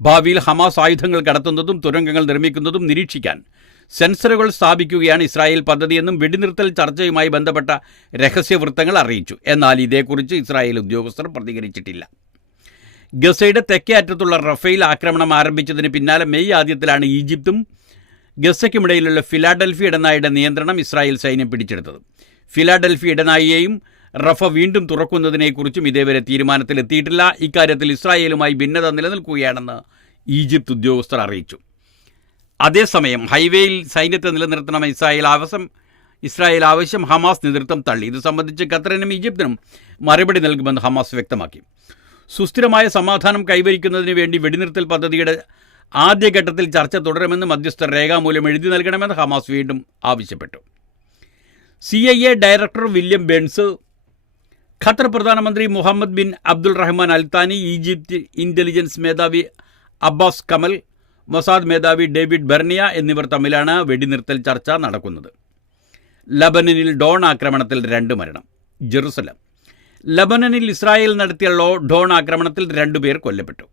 ഭാവിയിൽ ഹമാസ് ആയുധങ്ങൾ കടത്തുന്നതും തുരങ്കങ്ങൾ നിർമ്മിക്കുന്നതും നിരീക്ഷിക്കാൻ സെൻസറുകൾ സ്ഥാപിക്കുകയാണ് ഇസ്രായേൽ പദ്ധതിയെന്നും വെടിനിർത്തൽ ചർച്ചയുമായി ബന്ധപ്പെട്ട രഹസ്യവൃത്തങ്ങൾ അറിയിച്ചു. എന്നാൽ ഇതേക്കുറിച്ച് ഇസ്രായേൽ ഉദ്യോഗസ്ഥർ പ്രതികരിച്ചിട്ടില്ല. ഗസയുടെ തെക്കേ അറ്റത്തുള്ള റഫേൽ ആക്രമണം ആരംഭിച്ചതിന് പിന്നാലെ മെയ് ആദ്യത്തിലാണ് ഈജിപ്തും ഗസയ്ക്കുമിടയിലുള്ള ഫിലാഡൽഫി ഇടനാഴിയുടെ നിയന്ത്രണം ഇസ്രായേൽ സൈന്യം പിടിച്ചെടുത്തത്. ഫിലാഡൽഫി ഇടനാഴിയെയും റഫ വീണ്ടും തുറക്കുന്നതിനെക്കുറിച്ചും ഇതേവരെ തീരുമാനത്തിലെത്തിയിട്ടില്ല. ഇക്കാര്യത്തിൽ ഇസ്രായേലുമായി ഭിന്നത നിലനിൽക്കുകയാണെന്ന് ഈജിപ്ത് ഉദ്യോഗസ്ഥർ അറിയിച്ചു. അതേസമയം ഹൈവേയിൽ സൈന്യത്തെ നിലനിർത്തണമെന്ന ഇസ്രായേൽ ആവശ്യം ഹമാസ് നേതൃത്വം തള്ളി. ഇത് സംബന്ധിച്ച് ഖത്തറിനും ഈജിപ്തിനും മറുപടി നൽകുമെന്ന് ഹമാസ് വ്യക്തമാക്കി. സുസ്ഥിരമായ സമാധാനം കൈവരിക്കുന്നതിന് വേണ്ടി വെടിനിർത്തൽ പദ്ധതിയുടെ ആദ്യഘട്ടത്തിൽ ചർച്ച തുടരുമെന്ന് മധ്യസ്ഥർ രേഖാമൂലം എഴുതി നൽകണമെന്ന് ഹമാസ് വീണ്ടും ആവശ്യപ്പെട്ടു. CIA director William Burns, Qatar പ്രധാനമന്ത്രി Muhammad bin Abdul Rahman Al Thani, Egypt intelligence മേധാവി അബ്ബാസ് കമൽ, മൊസാദ് മേധാവി ഡേവിഡ് ബെർണിയ എന്നിവർ തമ്മിലാണ് വെടിനിർത്തൽ ചർച്ച നടക്കുന്നത്. ലബനനിൽ ഡോൺ ആക്രമണത്തിൽ 2 മരണം. ജെറുസലം. ലബനനിൽ ഇസ്രായേൽ നടത്തിയ ഡോൺ ആക്രമണത്തിൽ 2 പേർ കൊല്ലപ്പെട്ടു.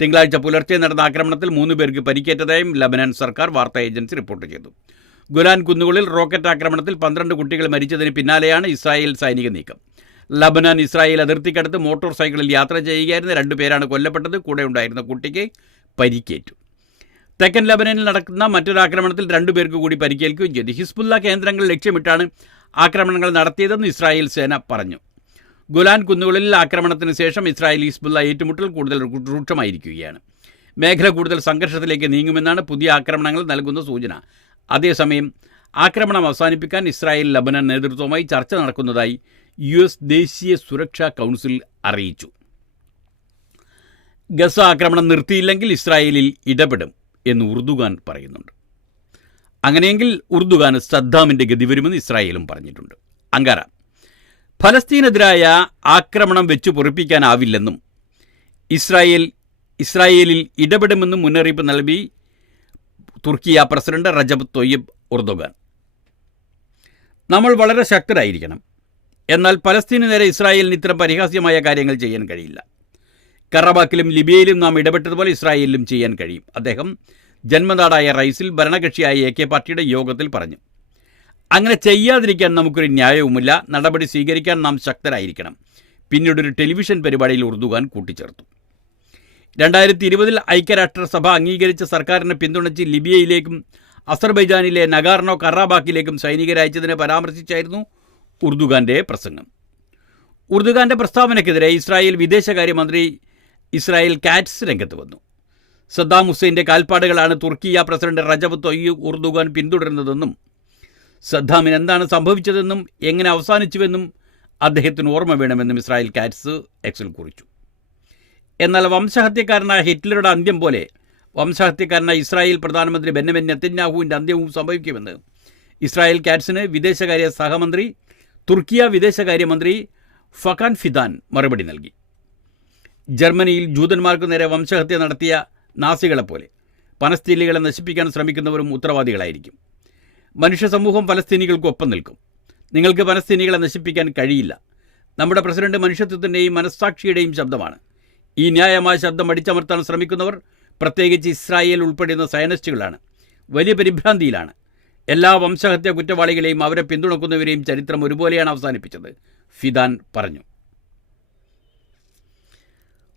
തിങ്കളാഴ്ച പുലർച്ചെ നടന്ന ആക്രമണത്തിൽ 3 പേർക്ക് പരിക്കേറ്റതായും ലബനൻ സർക്കാർ വാർത്താ ഏജൻസി റിപ്പോർട്ട് ചെയ്തു. ഗൊലാൻ കുന്നുകളിൽ റോക്കറ്റ് ആക്രമണത്തിൽ 12 കുട്ടികൾ മരിച്ചതിന് പിന്നാലെയാണ് ഇസ്രായേൽ സൈനിക നീക്കം. ലബനാൻ ഇസ്രായേൽ അതിർത്തിക്കടുത്ത് മോട്ടോർ സൈക്കിളിൽ യാത്ര ചെയ്യുകയായിരുന്ന 2 പേരാണ് കൊല്ലപ്പെട്ടത്. കൂടെ ഉണ്ടായിരുന്ന കുട്ടിക്ക് പരിക്കേറ്റു. തെക്കൻ ലബനനിൽ നടക്കുന്ന മറ്റൊരു ആക്രമണത്തിൽ 2 പേർക്ക് കൂടി പരിക്കേൽക്കുകയും ചെയ്തു. ഹിസ്ബുള്ള കേന്ദ്രങ്ങൾ ലക്ഷ്യമിട്ടാണ് ആക്രമണങ്ങൾ നടത്തിയതെന്ന് ഇസ്രായേൽ സേന പറഞ്ഞു. ഗൊലാൻ കുന്നുകളിൽ ആക്രമണത്തിന് ശേഷം ഇസ്രായേൽ ഹിസ്ബുള്ള ഏറ്റുമുട്ടൽ കൂടുതൽ രൂക്ഷമായിരിക്കുകയാണ്. മേഖല കൂടുതൽ സംഘർഷത്തിലേക്ക് നീങ്ങുമെന്നാണ് പുതിയ ആക്രമണങ്ങൾ നൽകുന്ന സൂചന. അതേസമയം ആക്രമണം അവസാനിപ്പിക്കാൻ ഇസ്രായേൽ ലബനൻ നേതൃത്വവുമായി ചർച്ച നടക്കുന്നതായി US ദേശീയ സുരക്ഷാ കൗൺസിൽ അറിയിച്ചു. ഗസ ആക്രമണം നിർത്തിയില്ലെങ്കിൽ ഇസ്രായേലിൽ ഇടപെടും എന്ന് ഉർദുഗാൻ പറയുന്നുണ്ട്. അങ്ങനെയെങ്കിൽ ഉർദുഗാന് സദ്ദാമിൻ്റെ ഗതി വരുമെന്ന് ഇസ്രായേലും പറഞ്ഞിട്ടുണ്ട്. അങ്കാര. ഫലസ്തീനെതിരായ ആക്രമണം വെച്ചു പൊറിപ്പിക്കാനാവില്ലെന്നും ഇസ്രായേലിൽ ഇടപെടുമെന്നും മുന്നറിയിപ്പ് നൽകി തുർക്കി പ്രസിഡന്റ് റജബ് തൊയ്യബ് ഉർദുഗാൻ. നമ്മൾ വളരെ ശക്തരായിരിക്കണം. എന്നാൽ പലസ്തീന് നേരെ ഇസ്രായേലിന് ഇത്തരം പരിഹാസ്യമായ കാര്യങ്ങൾ ചെയ്യാൻ കഴിയില്ല. കറബാക്കിലും ലിബിയയിലും നാം ഇടപെട്ടതുപോലെ ഇസ്രായേലിലും ചെയ്യാൻ കഴിയും. അദ്ദേഹം ജന്മനാടായ റൈസിൽ ഭരണകക്ഷിയായ AK പാർട്ടിയുടെ യോഗത്തിൽ പറഞ്ഞു. അങ്ങനെ ചെയ്യാതിരിക്കാൻ നമുക്കൊരു ന്യായവുമില്ല. നടപടി സ്വീകരിക്കാൻ നാം ശക്തരായിരിക്കണം. പിന്നീടൊരു ടെലിവിഷൻ പരിപാടിയിൽ ഉർദുഗാൻ കൂട്ടിച്ചേർത്തു. 2020 ഐക്യരാഷ്ട്രസഭ അംഗീകരിച്ച സർക്കാരിനെ പിന്തുണച്ച് ലിബിയയിലേക്കും അസർബൈജാനിലെ നഗാർണോ കറാബാക്കിലേക്കും സൈനികരെ അയച്ചതിനെ പരാമർശിച്ചായിരുന്നു ഉർദുഗാൻ്റെ പ്രസംഗം. ഉർദുഗാൻ്റെ പ്രസ്താവനയ്ക്കെതിരെ ഇസ്രായേൽ വിദേശകാര്യമന്ത്രി ഇസ്രായേൽ കാറ്റ്സ് രംഗത്ത് വന്നു. സദ്ദാം ഹുസൈൻ്റെ കാൽപ്പാടുകളാണ് തുർക്കി പ്രസിഡന്റ് റജബ് തൊയ്യബ് ഉർദുഗാൻ പിന്തുടരുന്നതെന്നും സദ്ദാമിന് എന്താണ് സംഭവിച്ചതെന്നും എങ്ങനെ അവസാനിച്ചുവെന്നും അദ്ദേഹത്തിന് ഓർമ്മ വേണമെന്നും ഇസ്രായേൽ കാറ്റ്സ് എക്സിൽ കുറിച്ചു. എന്നാൽ വംശഹത്യക്കാരനായ ഹിറ്റ്ലറുടെ അന്ത്യം പോലെ വംശഹത്യക്കാരനായ ഇസ്രായേൽ പ്രധാനമന്ത്രി ബെന്യാമിൻ നെതന്യാഹുവിൻ്റെ അന്ത്യവും സംഭവിക്കുമെന്ന് ഇസ്രായേൽ കാറ്റ്സിന് വിദേശകാര്യ സഹമന്ത്രി തുർക്കിയ വിദേശകാര്യമന്ത്രി ഫക്കാൻ ഫിദാൻ മറുപടി നൽകി. ജർമ്മനിയിൽ ജൂതന്മാർക്ക് നേരെ വംശഹത്യ നടത്തിയ നാസികളെപ്പോലെ പലസ്തീനികളെ നശിപ്പിക്കാൻ ശ്രമിക്കുന്നവരും ഉത്തരവാദികളായിരിക്കും. മനുഷ്യ സമൂഹം പലസ്തീനികൾക്കൊപ്പം നിൽക്കും. നിങ്ങൾക്ക് പലസ്തീനികളെ നശിപ്പിക്കാൻ കഴിയില്ല. നമ്മുടെ പ്രസിഡന്റ് മനുഷ്യത്വത്തിൻ്റെയും മനസ്സാക്ഷിയുടെയും ശബ്ദമാണ്. ഈ ന്യായമായ ശബ്ദം അടിച്ചമർത്താൻ ശ്രമിക്കുന്നവർ, പ്രത്യേകിച്ച് ഇസ്രായേൽ ഉൾപ്പെടുന്ന സയനിസ്റ്റുകളാണ്. വലിയ പരിഭ്രാന്തിയിലാണ്. എല്ലാ വംശഹത്യ കുറ്റവാളികളെയും അവരെ പിന്തുണക്കുന്നവരെയും ചരിത്രം ഒരുപോലെയാണ് അവസാനിപ്പിച്ചത്, ഫിദാൻ പറഞ്ഞു.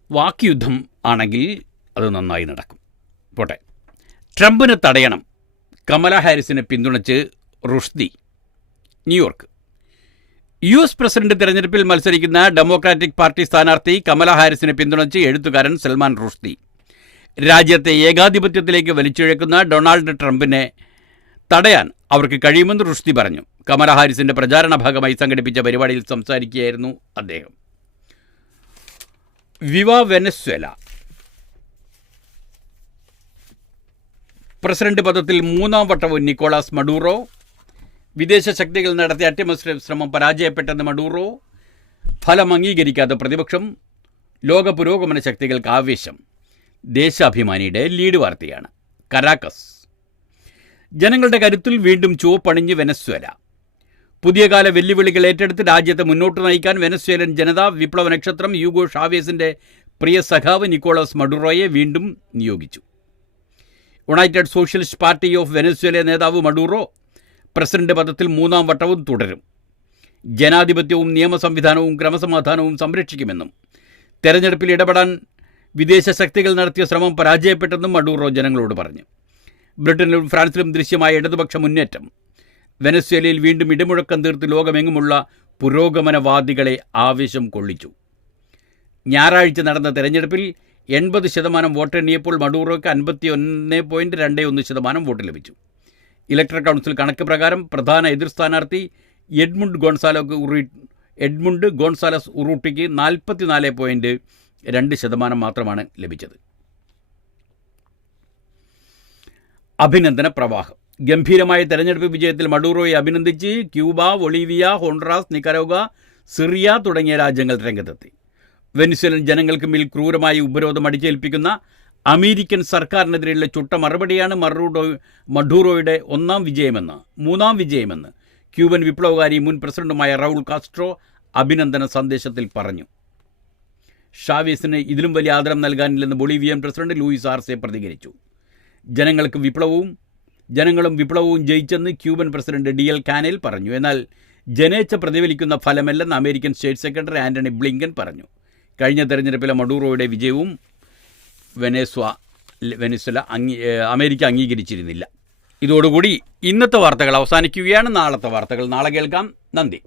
വാക്യുദ്ധം ആണെങ്കിൽ അത് നന്നായി നടക്കും. പോട്ടെ. ട്രംപിനെ തടയണം. കമല ഹാരിസിനെ പിന്തുണച്ച് റുഷ്ദി. ന്യൂയോർക്ക്. US പ്രസിഡന്റ് തെരഞ്ഞെടുപ്പിൽ മത്സരിക്കുന്ന ഡെമോക്രാറ്റിക് പാർട്ടി സ്ഥാനാർത്ഥി കമല ഹാരിസിനെ പിന്തുണച്ച് എഴുത്തുകാരൻ സൽമാൻ റുഷ്ദി. രാജ്യത്തെ ഏകാധിപത്യത്തിലേക്ക് വലിച്ചിഴക്കുന്ന ഡൊണാൾഡ് ട്രംപിനെ തടയാൻ അവർക്ക് കഴിയുമെന്ന് റുഷ്ദി പറഞ്ഞു. കമല ഹാരിസിന്റെ പ്രചാരണ ഭാഗമായി സംഘടിപ്പിച്ച പരിപാടിയിൽ സംസാരിക്കുകയായിരുന്നു അദ്ദേഹം. വിവാ വെനസ്വേല. പ്രസിഡന്റ് പദത്തിൽ 3ാം വട്ടവും നിക്കോളാസ് മഡൂറോ. വിദേശ ശക്തികൾ നടത്തിയ അട്ടിമറി ശ്രമം പരാജയപ്പെട്ടെന്ന് മഡൂറോ. ഫലം അംഗീകരിക്കാത്ത പ്രതിപക്ഷം. ലോക പുരോഗമന ശക്തികൾക്ക് ആവേശം. ദേശാഭിമാനിയുടെ ലീഡ് വാർത്തയാണ്. കരാക്കസ്. ജനങ്ങളുടെ കരുത്തിൽ വീണ്ടും ചുവപ്പണിഞ്ഞ് വെനസ്വേല. പുതിയ കാല വെല്ലുവിളികൾ ഏറ്റെടുത്ത് രാജ്യത്തെ മുന്നോട്ട് നയിക്കാൻ വെനസ്വേലൻ ജനതാ വിപ്ലവ നക്ഷത്രം യൂഗോ ഷാവേസിന്റെ പ്രിയ സഖാവ് നിക്കോളാസ് മഡൂറോയെ വീണ്ടും നിയോഗിച്ചു. United socialist party of Venezuela നേതാവ് മഡൂറോ പ്രസിഡന്റ് പദത്തിൽ 3ാം വട്ടവും തുടരും. ജനാധിപത്യവും നിയമ സംവിധാനവും ക്രമസമാധാനവും സംരക്ഷിക്കുമെന്നും തെരഞ്ഞെടുപ്പിൽ ഇടപെടാൻ വിദേശ ശക്തികൾ നടത്തിയ ശ്രമം പരാജയപ്പെട്ടെന്നും മഡൂറോ ജനങ്ങളോട് പറഞ്ഞു. ബ്രിട്ടനിലും ഫ്രാൻസിലും ദൃശ്യമായ ഇടതുപക്ഷ മുന്നേറ്റം വെനസ്വേലയിൽ വീണ്ടും ഇടിമുഴക്കം തീർത്ത് ലോകമെങ്ങുമുള്ള പുരോഗമനവാദികളെ ആവേശം കൊള്ളിച്ചു. ഞായറാഴ്ച നടന്ന തെരഞ്ഞെടുപ്പിൽ 80% വോട്ടെണ്ണിയപ്പോൾ മഡൂറോയ്ക്ക് 51.21% വോട്ട് ലഭിച്ചു. ഇലക്ടറൽ കൗൺസിൽ കണക്ക് പ്രകാരം പ്രധാന എതിർ സ്ഥാനാർത്ഥി എഡ്മുണ്ട് ഗോൺസാലസ് ഉറൂട്ടിക്ക് 44.2% മാത്രമാണ് ലഭിച്ചത്. അഭിനന്ദന പ്രവാഹം. ഗംഭീരമായ തെരഞ്ഞെടുപ്പ് വിജയത്തിൽ മഡൂറോയെ അഭിനന്ദിച്ച് ക്യൂബ, ബൊളീവിയ, ഹോൺഡുറാസ്, നിക്കരാഗുവ, സിറിയ തുടങ്ങിയ രാജ്യങ്ങൾ രംഗത്തെത്തി. വെനിസ്വേലൻ ജനങ്ങൾക്ക് മേൽ ക്രൂരമായ ഉപരോധം അടിച്ചേൽപ്പിക്കുന്ന അമേരിക്കൻ സർക്കാരിനെതിരെയുള്ള ചുട്ട മറുപടിയാണ് മഡൂറോയുടെ 3ാം വിജയമെന്ന് ക്യൂബൻ വിപ്ലവകാരി മുൻ പ്രസിഡന്റുമായ റൗൾ കാസ്ട്രോ അഭിനന്ദന സന്ദേശത്തിൽ പറഞ്ഞു. ഷാവേസിന് ഇതിലും വലിയ ആദരം നൽകാനില്ലെന്ന് ബൊളീവിയൻ പ്രസിഡന്റ് ലൂയിസ് ആർസെ പ്രതികരിച്ചു. ജനങ്ങളും വിപ്ലവവും ജയിച്ചെന്ന് ക്യൂബൻ പ്രസിഡന്റ് DL കാനേൽ പറഞ്ഞു. എന്നാൽ ജനേച്ഛ പ്രതിഫലിക്കുന്ന ഫലമല്ലെന്ന് American state secretary Antony Blinken പറഞ്ഞു. കഴിഞ്ഞ തെരഞ്ഞെടുപ്പിലെ മഡൂറോയുടെ വിജയവും വെനസ്വേല അമേരിക്ക അംഗീകരിച്ചിരുന്നില്ല. ഇതോടുകൂടി ഇന്നത്തെ വാർത്തകൾ അവസാനിക്കുകയാണ്. നാളത്തെ വാർത്തകൾ നാളെ കേൾക്കാം. നന്ദി.